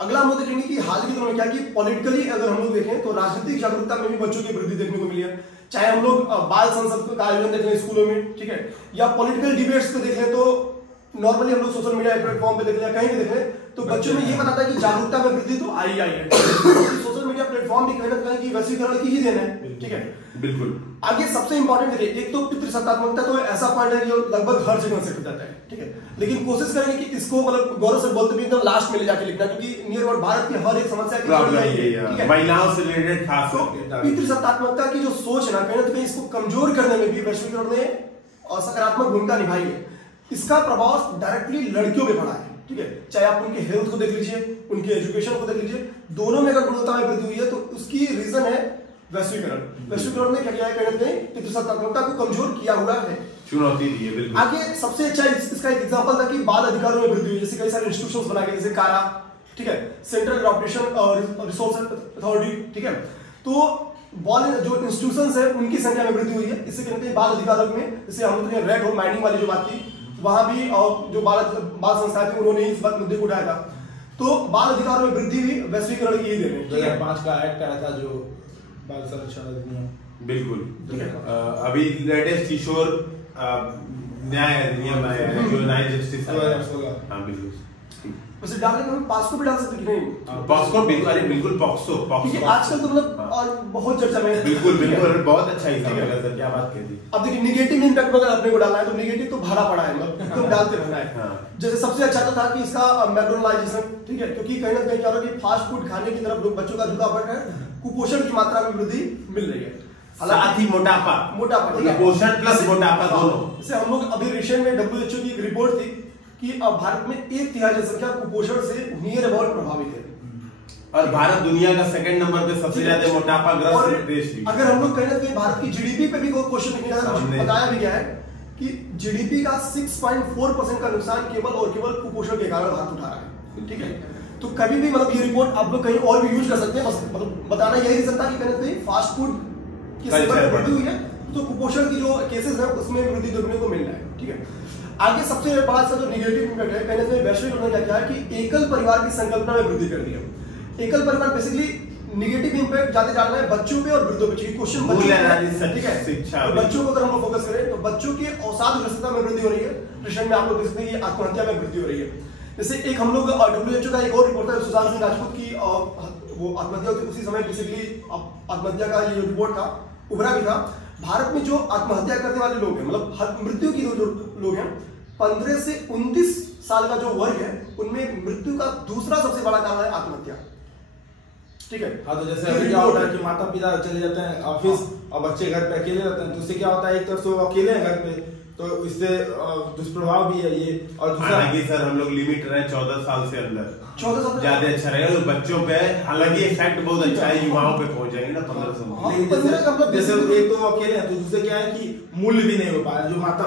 अगला हम लोग देखेंगे कि हाल के दिनों में क्या कि पॉलिटिकली अगर हम लोग देखें तो राजनीतिक जागरूकता में भी बच्चों की वृद्धि देखने को मिली है। चाहे हम लोग बाल संसद का आयोजन देख लें स्कूलों में, ठीक है, या पॉलिटिकल डिबेट्स को देख लें, तो नॉर्मली हम लोग सोशल मीडिया प्लेटफॉर्म पे देख लें, कहीं भी देख लें, तो बच्चों में ये बताता है कि जागरूकता में वृद्धि तो आई है। सोशल मीडिया प्लेटफॉर्म भी कहीं ना कहीं की वैश्वीकरण की ही देन है, ठीक है, बिल्कुल। आगे सबसे इंपॉर्टेंट देखिए, एक तो पितृसत्तात्मकता तो ऐसा पॉइंट है जो लगभग हर जगह से जाता है, ठीक है, लेकिन कोशिश करेंगे कि इसको मतलब गौरव से बोलते भी एकदम लास्ट में ले जाके लिखना, क्योंकि नियर अबाउट भारत की हर एक समस्या की महिलाओं से रिलेटेड खास पितृसत्तात्मकता की जो सोच है ना, कहीं ना कहीं इसको कमजोर करने में भी वैश्वीकरण ने सकारात्मक भूमिका निभाई है। इसका प्रभाव डायरेक्टली लड़कियों पे पड़ा है, ठीक है, चाहे आप उनके हेल्थ को देख लीजिए, उनके एजुकेशन को देख लीजिए, दोनों में अगर गुणवत्ता में वृद्धि हुई है तो उसकी रीजन है वैश्वीकरण। वैश्वीकरण ने क्या किया है, कहते हैं पितृसत्तात्मकता को कमजोर किया हुआ है, चुनौती दी है, बिल्कुल। आगे सबसे अच्छा इसका एक एग्जांपल था कि बाल अधिकारों में वृद्धि हुई, जैसे कई सारे इंस्टीट्यूशंस बनाए गए, जैसे कारा, ठीक है, सेंट्रल ऑपरेशन और रिसोर्स अथॉरिटी, ठीक है, तो बाल जो इंस्टीट्यूशंस है उनकी संख्या में वृद्धि हुई है। इससे कहते हैं बाल अधिकारों में, जैसे हमने रेड होम माइनिंग वाली जो बात की, वहां भी जो बाल संस्थाएं थी उन्होंने इस बात मुद्दे को उठाया था, तो बाल अधिकारों में वृद्धि भी वैश्वीकरण की ही देन है। 2005 का एक्ट आया था जो बाल संरक्षण अधिनियम, बिल्कुल, ठीक है, अभी लेटेस्ट किशोर न्याय अधिनियम आया है जो न्याय जस्टिस, हाँ बिल्कुल, वैसे डालने में पास्को भी डाल सकते हैं कि नहीं? पास्को बिल्कुल, अरे बिल्कुल पॉक्सो आजकल तो मतलब और बहुत चर्चा में, बिल्कुल बिल्कुल, बहुत अच्छा ही सर, क्या बात कह दी। अब देखिए निगेटिव इंपैक्ट अगर अपने को डालना है तो निगेटिव तो भरा पड़ा है, मतलब तो डालते रहना है। जैसे सबसे अच्छा तो था कि इसका मैकडोनलाइजेशन, ठीक है, क्योंकि कहीं ना कहीं क्या हो रहा है कि फास्ट फूड खाने की तरफ लोग बच्चों का झुकाव बढ़ रहा है, कुपोषण की मात्रा में वृद्धि मिल रही है, साथ ही मोटापा, कुपोषण प्लस मोटापा दोनों। जैसे हम लोग अभी रिसेंट में WHO की एक रिपोर्ट थी कि अब भारत में 1/3 जनसंख्या कुपोषण से नियर अबाउट प्रभावित है, और भारत दुनिया का सेकंड नंबर पे सबसे ज्यादा मोटापाग्रस्त देश भी। अगर हम लोग कहीं ना कहीं भारत की जीडीपी पे भी कोई क्वेश्चन नहीं रहा, बताया भी गया है कि जीडीपी का 6.4% का नुकसान केवल और केवल कुपोषण के कारण भारत उठा रहा है, ठीक है, तो कभी भी मतलब ये रिपोर्ट आप लोग कहीं और भी यूज कर सकते हैं, बस मतलब बताना यही रीजन था कि कहीं ना कहीं फास्ट फूड की सेवन में वृद्धि हुई है तो कुपोषण की जो केसेस है उसमें वृद्धि देखने को मिल रहा है, ठीक है। आगे सबसे बड़ा सा जो निगेटिव इम्पैक्ट है, कहने से वैश्वीकरण ने क्या किया कि एकल परिवार की संकल्पना में वृद्धि कर दी है। एकल परिवार बेसिकली निगेटिव इम्पैक्ट ज्यादा डालना है बच्चों पे और वृद्धों पे, क्वेश्चन बच्चों, ठीक है, शिक्षा बच्चों को अगर हम लोग फोकस करें तो बच्चों के अवसादग्रस्तता में वृद्धि हो रही है, रिसेंट में आप लोग देख सकते हैं कि आत्महत्या में वृद्धि हो रही है। जैसे एक हम लोग WHO का एक और रिपोर्ट था सुशांत सिंह राजपूत की, वो आत्महत्या होती उसी समय बेसिकली आत्महत्या का ये रिपोर्ट था, उभरा भी था। भारत में जो आत्महत्या करने वाले लोग हैं, मतलब मृत्यु की जो लोग हैं, 15 से 29 साल का जो वर्ग है उनमें मृत्यु का दूसरा सबसे बड़ा कारण है आत्महत्या, ठीक है। हाँ, तो जैसे अभी क्या होता है कि माता पिता चले जाते हैं ऑफिस और बच्चे घर पे अकेले रहते हैं, तो उससे क्या होता है, एक तरफ से वो अकेले हैं घर पे, तो इससे दुष्प्रभाव भी है ये, और दूसरा सर हम लोग लिमिट रहे 14 साल से अंदर, 14 साल ज्यादा अच्छा रहेगा तो बच्चों पे, हालांकि इफेक्ट बहुत अच्छा है, युवाओं पे पहुंच जाएंगे ना 15 साल। जैसे एक तो अकेले हैं, तो दूसरे क्या है कि मूल्य भी नहीं हो पा रहा, जो माता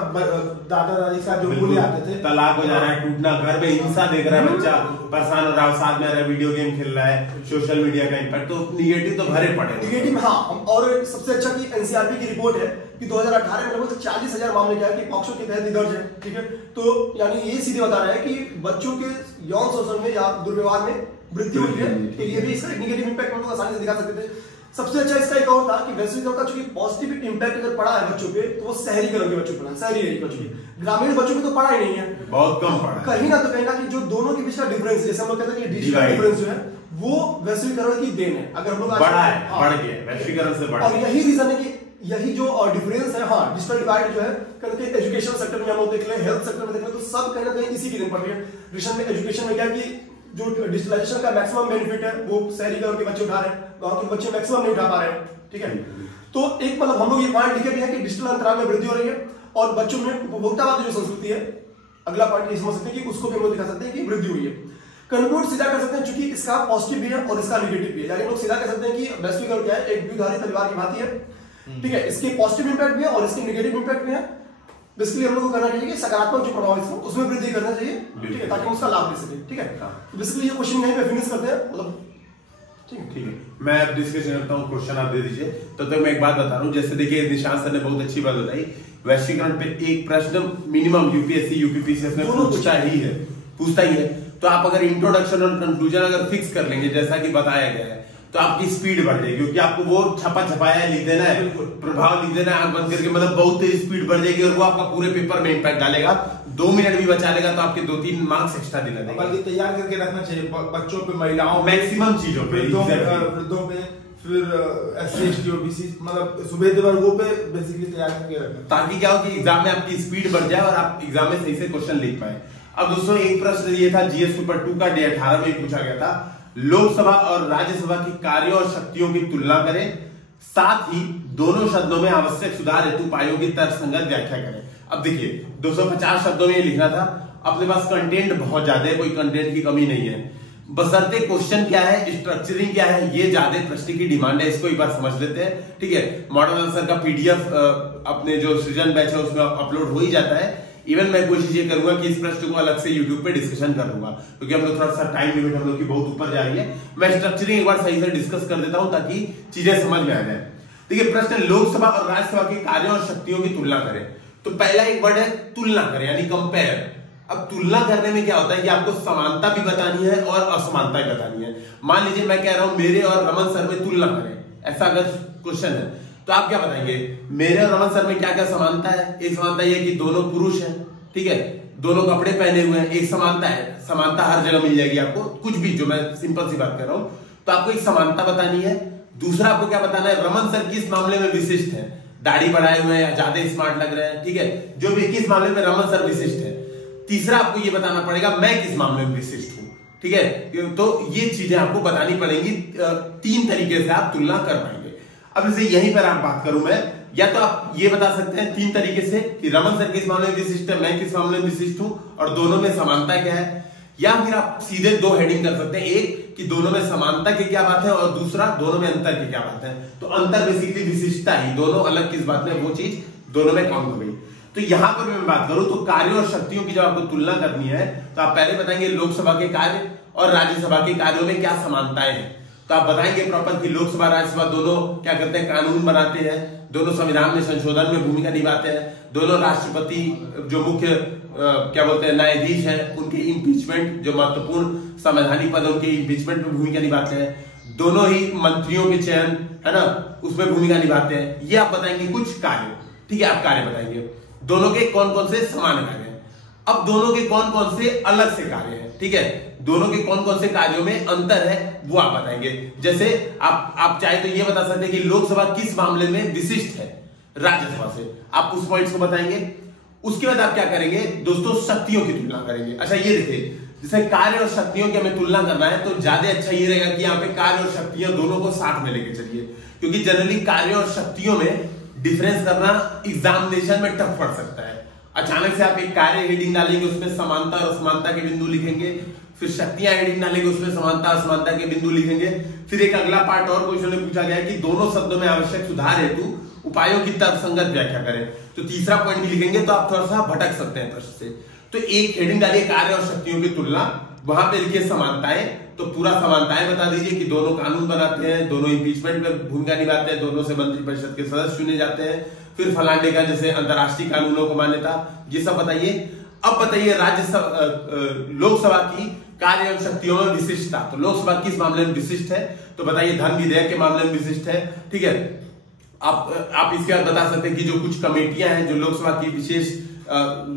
दादा दादी के साथ जो मूल्य आते थे, तलाक हो जा रहा है, टूटना, घर में हिंसा देख रहा है बच्चा, परेशान हो रहा है, साथ में वीडियो गेम खेल रहा है, सोशल मीडिया का इम्पैक्ट, तो निगेटिव तो भरे पड़े निगेटिव। हाँ, और सबसे अच्छा की एनसीआरबी की रिपोर्ट है कि 2018 में लगभग 40,000 मामले क्या है कि पॉक्सो के तहत दर्ज है, ठीक है, तो यानी ये सीधे बता रहा है कि बच्चों के यौन शोषण में या दुर्व्यवहार में वृद्धि हुई है, तो ये भी इसका निगेटिव इम्पैक्ट हम लोग आसानी से दिखा सकते थे। सबसे अच्छा इसका एक और था कि वैश्वीकरण का चूंकि पॉजिटिव इम्पैक्ट अगर पड़ा है बच्चों पे, तो वो शहरीकरण के बच्चों पे पड़ा, शहरी एरिया के बच्चों पे, ग्रामीण बच्चों पे तो पड़ा ही नहीं है, बहुत कम पड़ा, कहीं ना तो कहीं ना कि जो दोनों के बीच का डिफरेंस, जैसे हम लोग कहते हैं कि डिजिटल डिफरेंस जो है वो वैश्वीकरण की देन है। अगर हम लोग बड़ा है, बढ़ गया वैश्वीकरण से बड़ा, और यही रीजन है कि यही जो डिफरेंस है, हाँ, डिजिटल डिवाइड जो है कहीं एजुकेशन सेक्टर में हम लोग देख लें, हेल्थ सेक्टर में देख लें, तो सब कहीं ना कहीं इसी की देन पड़ रही है। रिसेंट में एजुकेशन में क्या कि जो डिजिटलाइजेशन का मैक्सिमम बेनिफिट है वो शहरीकरण के बच्चे उठा रहे हैं, गांव के बच्चे मैक्सिमम नहीं उठा पा रहे हैं, ठीक है। तो एक मतलब हम लोग ये पॉइंट लिखे भी है कि डिजिटल अंतराल में वृद्धि हो रही है और बच्चों में उपभोक्तावादी जो संस्कृति है, अगला पॉइंट ये समझ सकते हैं कि उसको भी हम लोग दिखा सकते हैं कि वृद्धि हुई है। कंक्लूड सीधा कर सकते हैं, चूंकि इसका पॉजिटिव भी है और इसका नेगेटिव भी है, यानी हम लोग सीधा कर सकते हैं कि वैश्वीकरण क्या है, एक द्विधारी परिवार की भांति है, ठीक है, इसके पॉजिटिव इंपैक्ट भी है और इसके नेगेटिव इंपैक्ट भी है। बेसिकली हम लोग को करना चाहिए कि सकारात्मक जो प्रभाव है उसमें वृद्धि करना चाहिए, ठीक है, ताकि हम उसका लाभ ले सकें, ठीक है। बेसिकली ये क्वेश्चन यहीं पे फिनिश करते हैं, मतलब ठीक है, मैं अब डिस्कशन करता हूँ, क्वेश्चन आप दे दीजिए। तो मैं एक बात बता रहा हूँ, जैसे देखिए निशांत सर ने बहुत अच्छी बात बताई, वैश्वीकरण पे एक प्रश्न मिनिमम यूपीएससी यूपीपीसीएस में पूछता ही है, तो आप अगर इंट्रोडक्शन और कंक्लूजन अगर फिक्स कर लेंगे जैसा कि बताया गया है तो आपकी स्पीड बढ़ जाएगी, क्योंकि आपको वो छपा छपाया लिख देना है, प्रभाव लिख देना है आंख बंद करके, मतलब बहुत तेज स्पीड बढ़ जाएगी और वो आपका पूरे पेपर में इम्पैक्ट डालेगा। 2 मिनट भी बचा लेगा तो आपके 2-3 मार्क्स एक्स्ट्रा दिला देगा। बल्कि तैयार करके रखना चाहिए बच्चों पे, महिलाओं, मैक्सिमम चीजों पे, वृद्धों पे, फिर SC ST OBC मतलब सुबेद वर्गों पे बेसिकली तैयार करके रखना, ताकि क्या हो कि एग्जाम में आपकी स्पीड बढ़ जाए और आप एग्जाम में सही से क्वेश्चन लिख पाए। अब दोस्तों एक प्रश्न ये था GS पेपर 2 का डे 18 में पूछा गया था, लोकसभा और राज्यसभा की कार्यों और शक्तियों की तुलना करें, साथ ही दोनों शब्दों में आवश्यक सुधार हेतु उपायों की तर्कसंगत व्याख्या करें। अब देखिए 250 शब्दों में ये लिखना था, अपने पास कंटेंट बहुत ज्यादा है, कोई कंटेंट की कमी नहीं है, बशर्ते क्वेश्चन क्या है, स्ट्रक्चरिंग क्या है, ये ज्यादा प्रश्न की डिमांड है, इसको एक बार समझ लेते हैं। ठीक है, मॉडल आंसर का PDF अपने जो सृजन बैच है उसमें अपलोड हो ही जाता है। इवन मैं कोशिश ये करूंगा कि इस प्रश्न को अलग से YouTube पे डिस्कशन करूंगा, क्योंकि हम लोग थोड़ा सा टाइम लिमिट हम लोग की बहुत ऊपर जा रही है। मैं स्ट्रक्चरिंग एक बार सही से डिस्कस कर देता हूं ताकि चीजें समझ में आ जाए। देखिए प्रश्न, लोकसभा और राज्यसभा के कार्यों और शक्तियों की तुलना करें, तो पहला एक वर्ड है तुलना करें, यानी कंपेयर। अब तुलना करने में क्या होता है कि आपको समानता भी बतानी है और असमानता भी बतानी है। मान लीजिए मैं कह रहा हूं मेरे और रमन सर में तुलना करें, ऐसा अगर क्वेश्चन है तो आप क्या बताएंगे, मेरे और रमन सर में क्या क्या समानता है। एक समानता यह कि दोनों पुरुष हैं, ठीक है, दोनों कपड़े पहने हुए हैं, एक समानता है। समानता हर जगह मिल जाएगी आपको, कुछ भी, जो मैं सिंपल सी बात कर रहा हूं, तो आपको एक समानता बतानी है। दूसरा आपको क्या बताना है, रमन सर किस मामले में विशिष्ट है, दाढ़ी बढ़ाए हुए हैं, ज्यादा स्मार्ट लग रहे हैं, ठीक है, जो भी किस मामले में रमन सर विशिष्ट है। तीसरा आपको ये बताना पड़ेगा मैं किस मामले में विशिष्ट हूं, ठीक है। तो ये चीजें आपको बतानी पड़ेंगी, 3 तरीके से आप तुलना कर पाएंगे। अब जैसे यहीं पर आप बात करूं मैं, या तो आप ये बता सकते हैं 3 तरीके से कि रमन सर किस मामले में विशिष्ट है, मैं किस मामले में विशिष्ट हूं और दोनों में समानता क्या है। या फिर आप सीधे 2 हेडिंग कर सकते हैं, एक कि दोनों में समानता की क्या बात है और दूसरा दोनों में अंतर की क्या बात है। तो अंतर बेसिकली विशिष्टता ही, दोनों अलग किस बात में, वो चीज दोनों में काउंट हो गई। तो यहां पर मैं बात करूं तो कार्यों और शक्तियों की जब आपको तुलना करनी है तो आप पहले बताएंगे लोकसभा के कार्य और राज्यसभा के कार्यों में क्या समानताएं हैं। तो आप बताएंगे प्रॉपर कि लोकसभा राज्यसभा दोनों क्या करते हैं, कानून बनाते हैं, दोनों संविधान में संशोधन में भूमिका निभाते हैं, दोनों राष्ट्रपति जो मुख्य क्या बोलते हैं न्यायाधीश हैं उनके इम्पीचमेंट, जो महत्वपूर्ण संवैधानिक पद उनके इम्पीचमेंट में भूमिका निभाते हैं, दोनों ही मंत्रियों के चयन है ना उसमें भूमिका निभाते हैं। ये आप बताएंगे कुछ कार्य, ठीक है, आप कार्य बताएंगे, दोनों के कौन कौन से समान कार्य हैं। अब दोनों के कौन कौन से अलग से कार्य हैं, ठीक है, दोनों के कौन कौन से कार्यों में अंतर है वो आप बताएंगे। जैसे आप चाहे तो ये बता सकते हैं कि लोकसभा किस मामले में विशिष्ट है राज्यसभा से, आप उस पॉइंट्स को बताएंगे। उसके बाद आप क्या करेंगे दोस्तों, शक्तियों की तुलना करेंगे। अच्छा ये देखिए, जैसे कार्य और शक्तियों की हमें तुलना करना है तो ज्यादा अच्छा ये रहेगा कि यहाँ पे कार्य और शक्तियां दोनों को साथ में लेके चलिए, क्योंकि जनरली कार्य और शक्तियों में डिफरेंस करना एग्जामिनेशन में टफ पड़ सकता है। अचानक से आप एक कार्य हेडिंग डालेंगे, उसमें समानता और असमानता के बिंदु लिखेंगे, फिर शक्तियां हेडिंग डालेंगे, उसमें समानता असमानता के बिंदु लिखेंगे। फिर एक अगला पार्ट और क्वेश्चन में पूछा गया है कि दोनों शब्दों में आवश्यक सुधार हेतु उपायों की तर्कसंगत व्याख्या करें, तो तीसरा पॉइंट भी लिखेंगे। तो आप थोड़ा सा भटक सकते हैं प्रश्न से। तो एक हेडिंग डालिए कार्य और शक्तियों की तुलना, वहां पे लिखिए समानताएं, तो पूरा समानताएं बता दीजिए कि दोनों कानून बनाते हैं, दोनों इम्पीचमेंट में भूमिका निभाते हैं, दोनों से मंत्रिपरिषद के सदस्य चुने जाते हैं, फिर फलाने का जैसे अंतरराष्ट्रीय कानूनों को मान्यता, ये सब बताइए। अब बताइए राज्यसभा लोकसभा की कार्य और शक्तियों में विशिष्टता, तो लोकसभा किस मामले में विशिष्ट है, तो बताइए धन विधेयक के मामले में विशिष्ट है, ठीक है। आप इसके बाद बता सकते हैं कि जो कुछ कमेटियां हैं जो लोकसभा की विशेष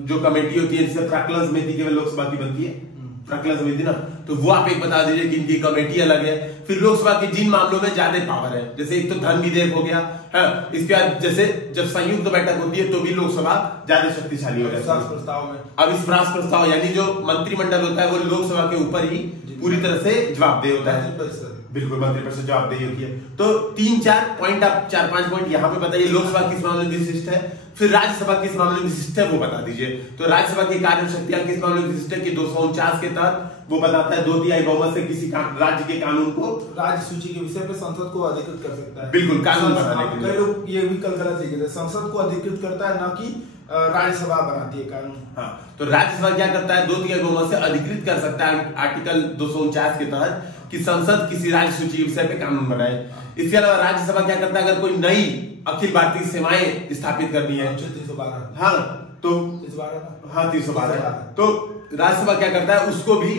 जो कमेटी होती है, जैसे प्राक्कलन समिति केवल लोकसभा की बनती है, प्राक्कलन समिति ना, तो वो आप एक बता दीजिए कि इनकी कमेटी अलग है। फिर लोकसभा के जिन मामलों में ज्यादा पावर है, जैसे एक तो धन विधेयक हो गया है, इसके बाद जैसे जब संयुक्त बैठक होती है तो भी लोकसभा ज्यादा शक्तिशाली हो जाती है। प्रस्ताव में अविश्वास प्रस्ताव यानी जो मंत्रिमंडल होता है वो लोकसभा के ऊपर ही पूरी तरह से जवाबदेह होता है, बिल्कुल मंत्रिपरिषद जवाबदेही होती है। तो 3-4 पॉइंट, आप 4-5 पॉइंट यहाँ पे बताइए, लोकसभा किस मामले में विशिष्ट है, फिर राज्यसभा किस मामले में विशिष्ट है वो बता दीजिए। तो राज्यसभा की कार्य शक्तियां किस मामले में विशिष्ट है कि 249 के तहत वो बताता है 2/3 बहुमत से किसी राज्य के कानून को राज्य सूची के विषय पे संसद को अधिकृत कर सकता है। बिल्कुल, कानून बनाने के लिए। कई लोग ये भी कल गलत लिखे थे, संसद को अधिकृत करता है, ना कि राज्यसभा बनाती है कानून। हाँ, तो राज्यसभा क्या करता है, 2/3 बहुमत से अधिकृत कर सकता है आर्टिकल 249 के तहत कि संसद किसी राज्य सूची के विषय पे कानून बनाए। इसके अलावा राज्यसभा क्या करता है, अगर कोई नई अखिल भारतीय सेवाएं स्थापित करनी है, 312 हाँ तो 312 तो राज्यसभा क्या करता है, उसको भी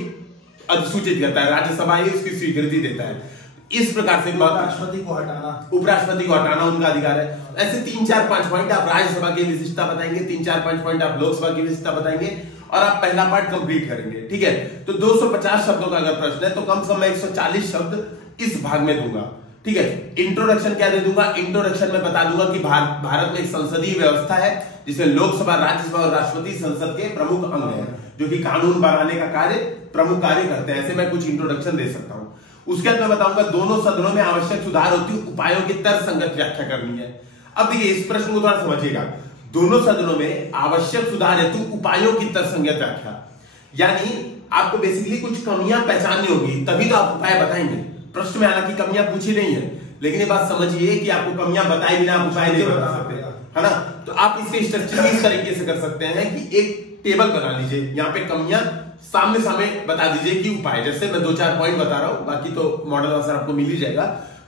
अधिसूचित करता है, राज्यसभा ही उसकी स्वीकृति देता है। इस प्रकार से उपराष्ट्रपति को हटाना उनका अधिकार है। ऐसे 3-4-5 पॉइंट आप राज्यसभा की विशिष्टता बताएंगे, 3-4-5 पॉइंट आप लोकसभा की विशिष्टता बताएंगे और आप पहला पार्ट कंप्लीट करेंगे। ठीक है, तो 250 शब्दों का अगर प्रश्न है तो कम से कम 140 शब्द इस भाग में दूंगा। ठीक है, इंट्रोडक्शन क्या दे दूंगा? इंट्रोडक्शन में बता दूंगा कि भारत में एक संसदीय व्यवस्था है जिसमें लोकसभा, राज्यसभा और राष्ट्रपति संसद के प्रमुख अंग हैं जो कि कानून बनाने का प्रमुख कार्य करते हैं। ऐसे मैं कुछ इंट्रोडक्शन दे सकता हूं। उसके बाद मैं बताऊंगा दोनों सदनों में आवश्यक सुधार होती है, उपायों की तर्कसंगत व्याख्या करनी है। अब देखिए इस प्रश्न को थोड़ा समझिएगा, दोनों सदनों में आवश्यक सुधार हेतु उपायों की तर्कसंगत व्याख्या, यानी आपको बेसिकली कुछ कमियां पहचाननी होगी तभी तो आप उपाय बताएंगे। प्रश्न में हालांकि कमियां पूछी नहीं है, लेकिन ये बात समझिए कि आपको कमियां बताए बिना आप उपाय नहीं बता सकते, है ना। तो आप इसके स्ट्रक्चर इस तरीके से कर सकते हैं कि एक टेबल बना लीजिए, यहाँ पे कमियां सामने सामने बता दीजिए कि उपाय। जैसे मैं 2-4 पॉइंट बता रहा हूं, बाकी तो मॉडल आंसर आपको मिल ही जाएगा।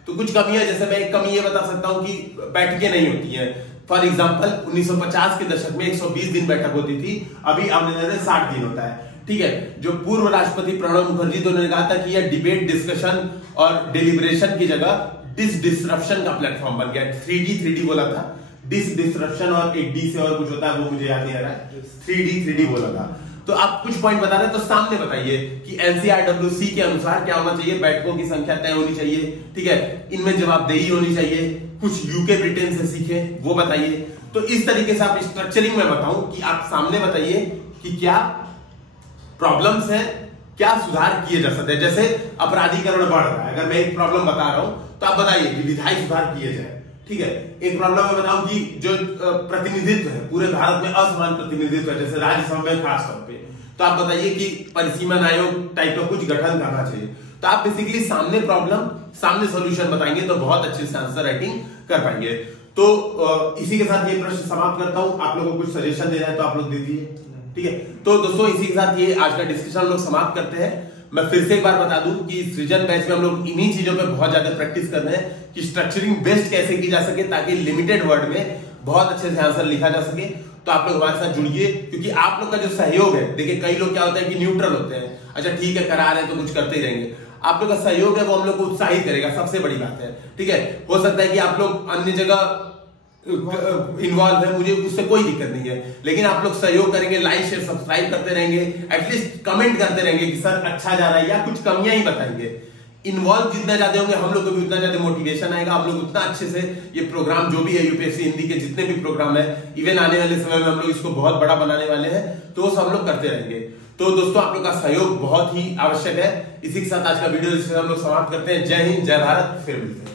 तो कुछ कमियां, जैसे मैं एक कमी ये बता सकता हूं कि बैठकें नहीं होती हैं। फॉर एग्जांपल 1950 के दशक में 120 दिन बैठक होती थी, अभी आने वाले 60 दिन होता है। ठीक है, जो पूर्व राष्ट्रपति प्रणब मुखर्जी तो उन्होंने कहा था कि यह डिबेट, डिस्कशन और डिलिब्रेशन की जगह डिसरप्शन का प्लेटफॉर्म बन गया। 3D बोला था, डिसरप्शन और एक डी से और कुछ होता है वो मुझे याद नहीं आ रहा है, 3D बोला था। तो आप कुछ पॉइंट बता रहे हैं तो सामने बताइए कि NCRWC के अनुसार क्या होना चाहिए, बैठकों की संख्या तय होनी चाहिए। ठीक है, इनमें जवाबदेही होनी चाहिए, कुछ यूके ब्रिटेन से सीखे वो बताइए। तो इस तरीके से आप स्ट्रक्चरिंग में बताऊं कि आप सामने बताइए कि क्या प्रॉब्लम्स हैं, क्या सुधार किए जा सकते हैं। जैसे अपराधीकरण बढ़ रहा है, अगर मैं एक प्रॉब्लम बता रहा हूं तो आप बताइए कि विधायी सुधार किए जाए। ठीक है, एक प्रॉब्लम मैं बताऊं कि जो प्रतिनिधित्व है पूरे भारत में असमान प्रतिनिधित्व है, जैसे राज्यसभा में खास तौर पे, तो आप बताइए कि परिसीमन आयोग टाइप का कुछ गठन करना चाहिए। तो आप बेसिकली सामने प्रॉब्लम, सामने सॉल्यूशन बताएंगे तो बहुत अच्छे से आंसर राइटिंग कर पाएंगे। तो इसी के साथ ये प्रश्न समाप्त करता हूं। आप लोगों को कुछ सजेशन देना है तो आप लोग दे दीजिए। ठीक है, तो दोस्तों इसी के साथ ये आज का डिस्कशन हम लोग समाप्त करते हैं। मैं फिर से एक बार बता दूं कि सृजन बैच में हम लोग इन्हीं चीजों पे बहुत ज्यादा प्रैक्टिस कर रहे हैं कि स्ट्रक्चरिंग बेस्ट कैसे की जा सके ताकि लिमिटेड वर्ड में बहुत अच्छे से आंसर लिखा जा सके। तो आप लोग हमारे साथ जुड़िए, क्योंकि आप लोग का जो सहयोग है, देखिए कई लोग क्या होता है कि न्यूट्रल होते हैं, अच्छा ठीक है करा रहे हैं तो कुछ करते ही रहेंगे। आप लोग का सहयोग है वो हम लोग को उत्साहित करेगा, सबसे बड़ी बात है। ठीक है, हो सकता है कि आप लोग अन्य जगह इन्वॉल्व है, मुझे उससे कोई दिक्कत नहीं है, लेकिन आप लोग सहयोग करेंगे, लाइक शेयर सब्सक्राइब करते रहेंगे, एटलीस्ट कमेंट करते रहेंगे कि सर अच्छा जा रहा है या कुछ कमियां ही बताएंगे। इन्वॉल्व जितना ज्यादा होंगे हम लोग को भी उतना ज्यादा मोटिवेशन आएगा, हम लोग उतना अच्छे से ये प्रोग्राम जो भी है यूपीएससी हिंदी के जितने भी प्रोग्राम है, इवन आने वाले समय में हम लोग इसको बहुत बड़ा बनाने वाले हैं, तो वो सब हम लोग करते रहेंगे। तो दोस्तों आप लोग का सहयोग बहुत ही आवश्यक है। इसी के साथ आज का वीडियो हम लोग समाप्त करते हैं। जय हिंद, जय भारत, फिर मिलते हैं।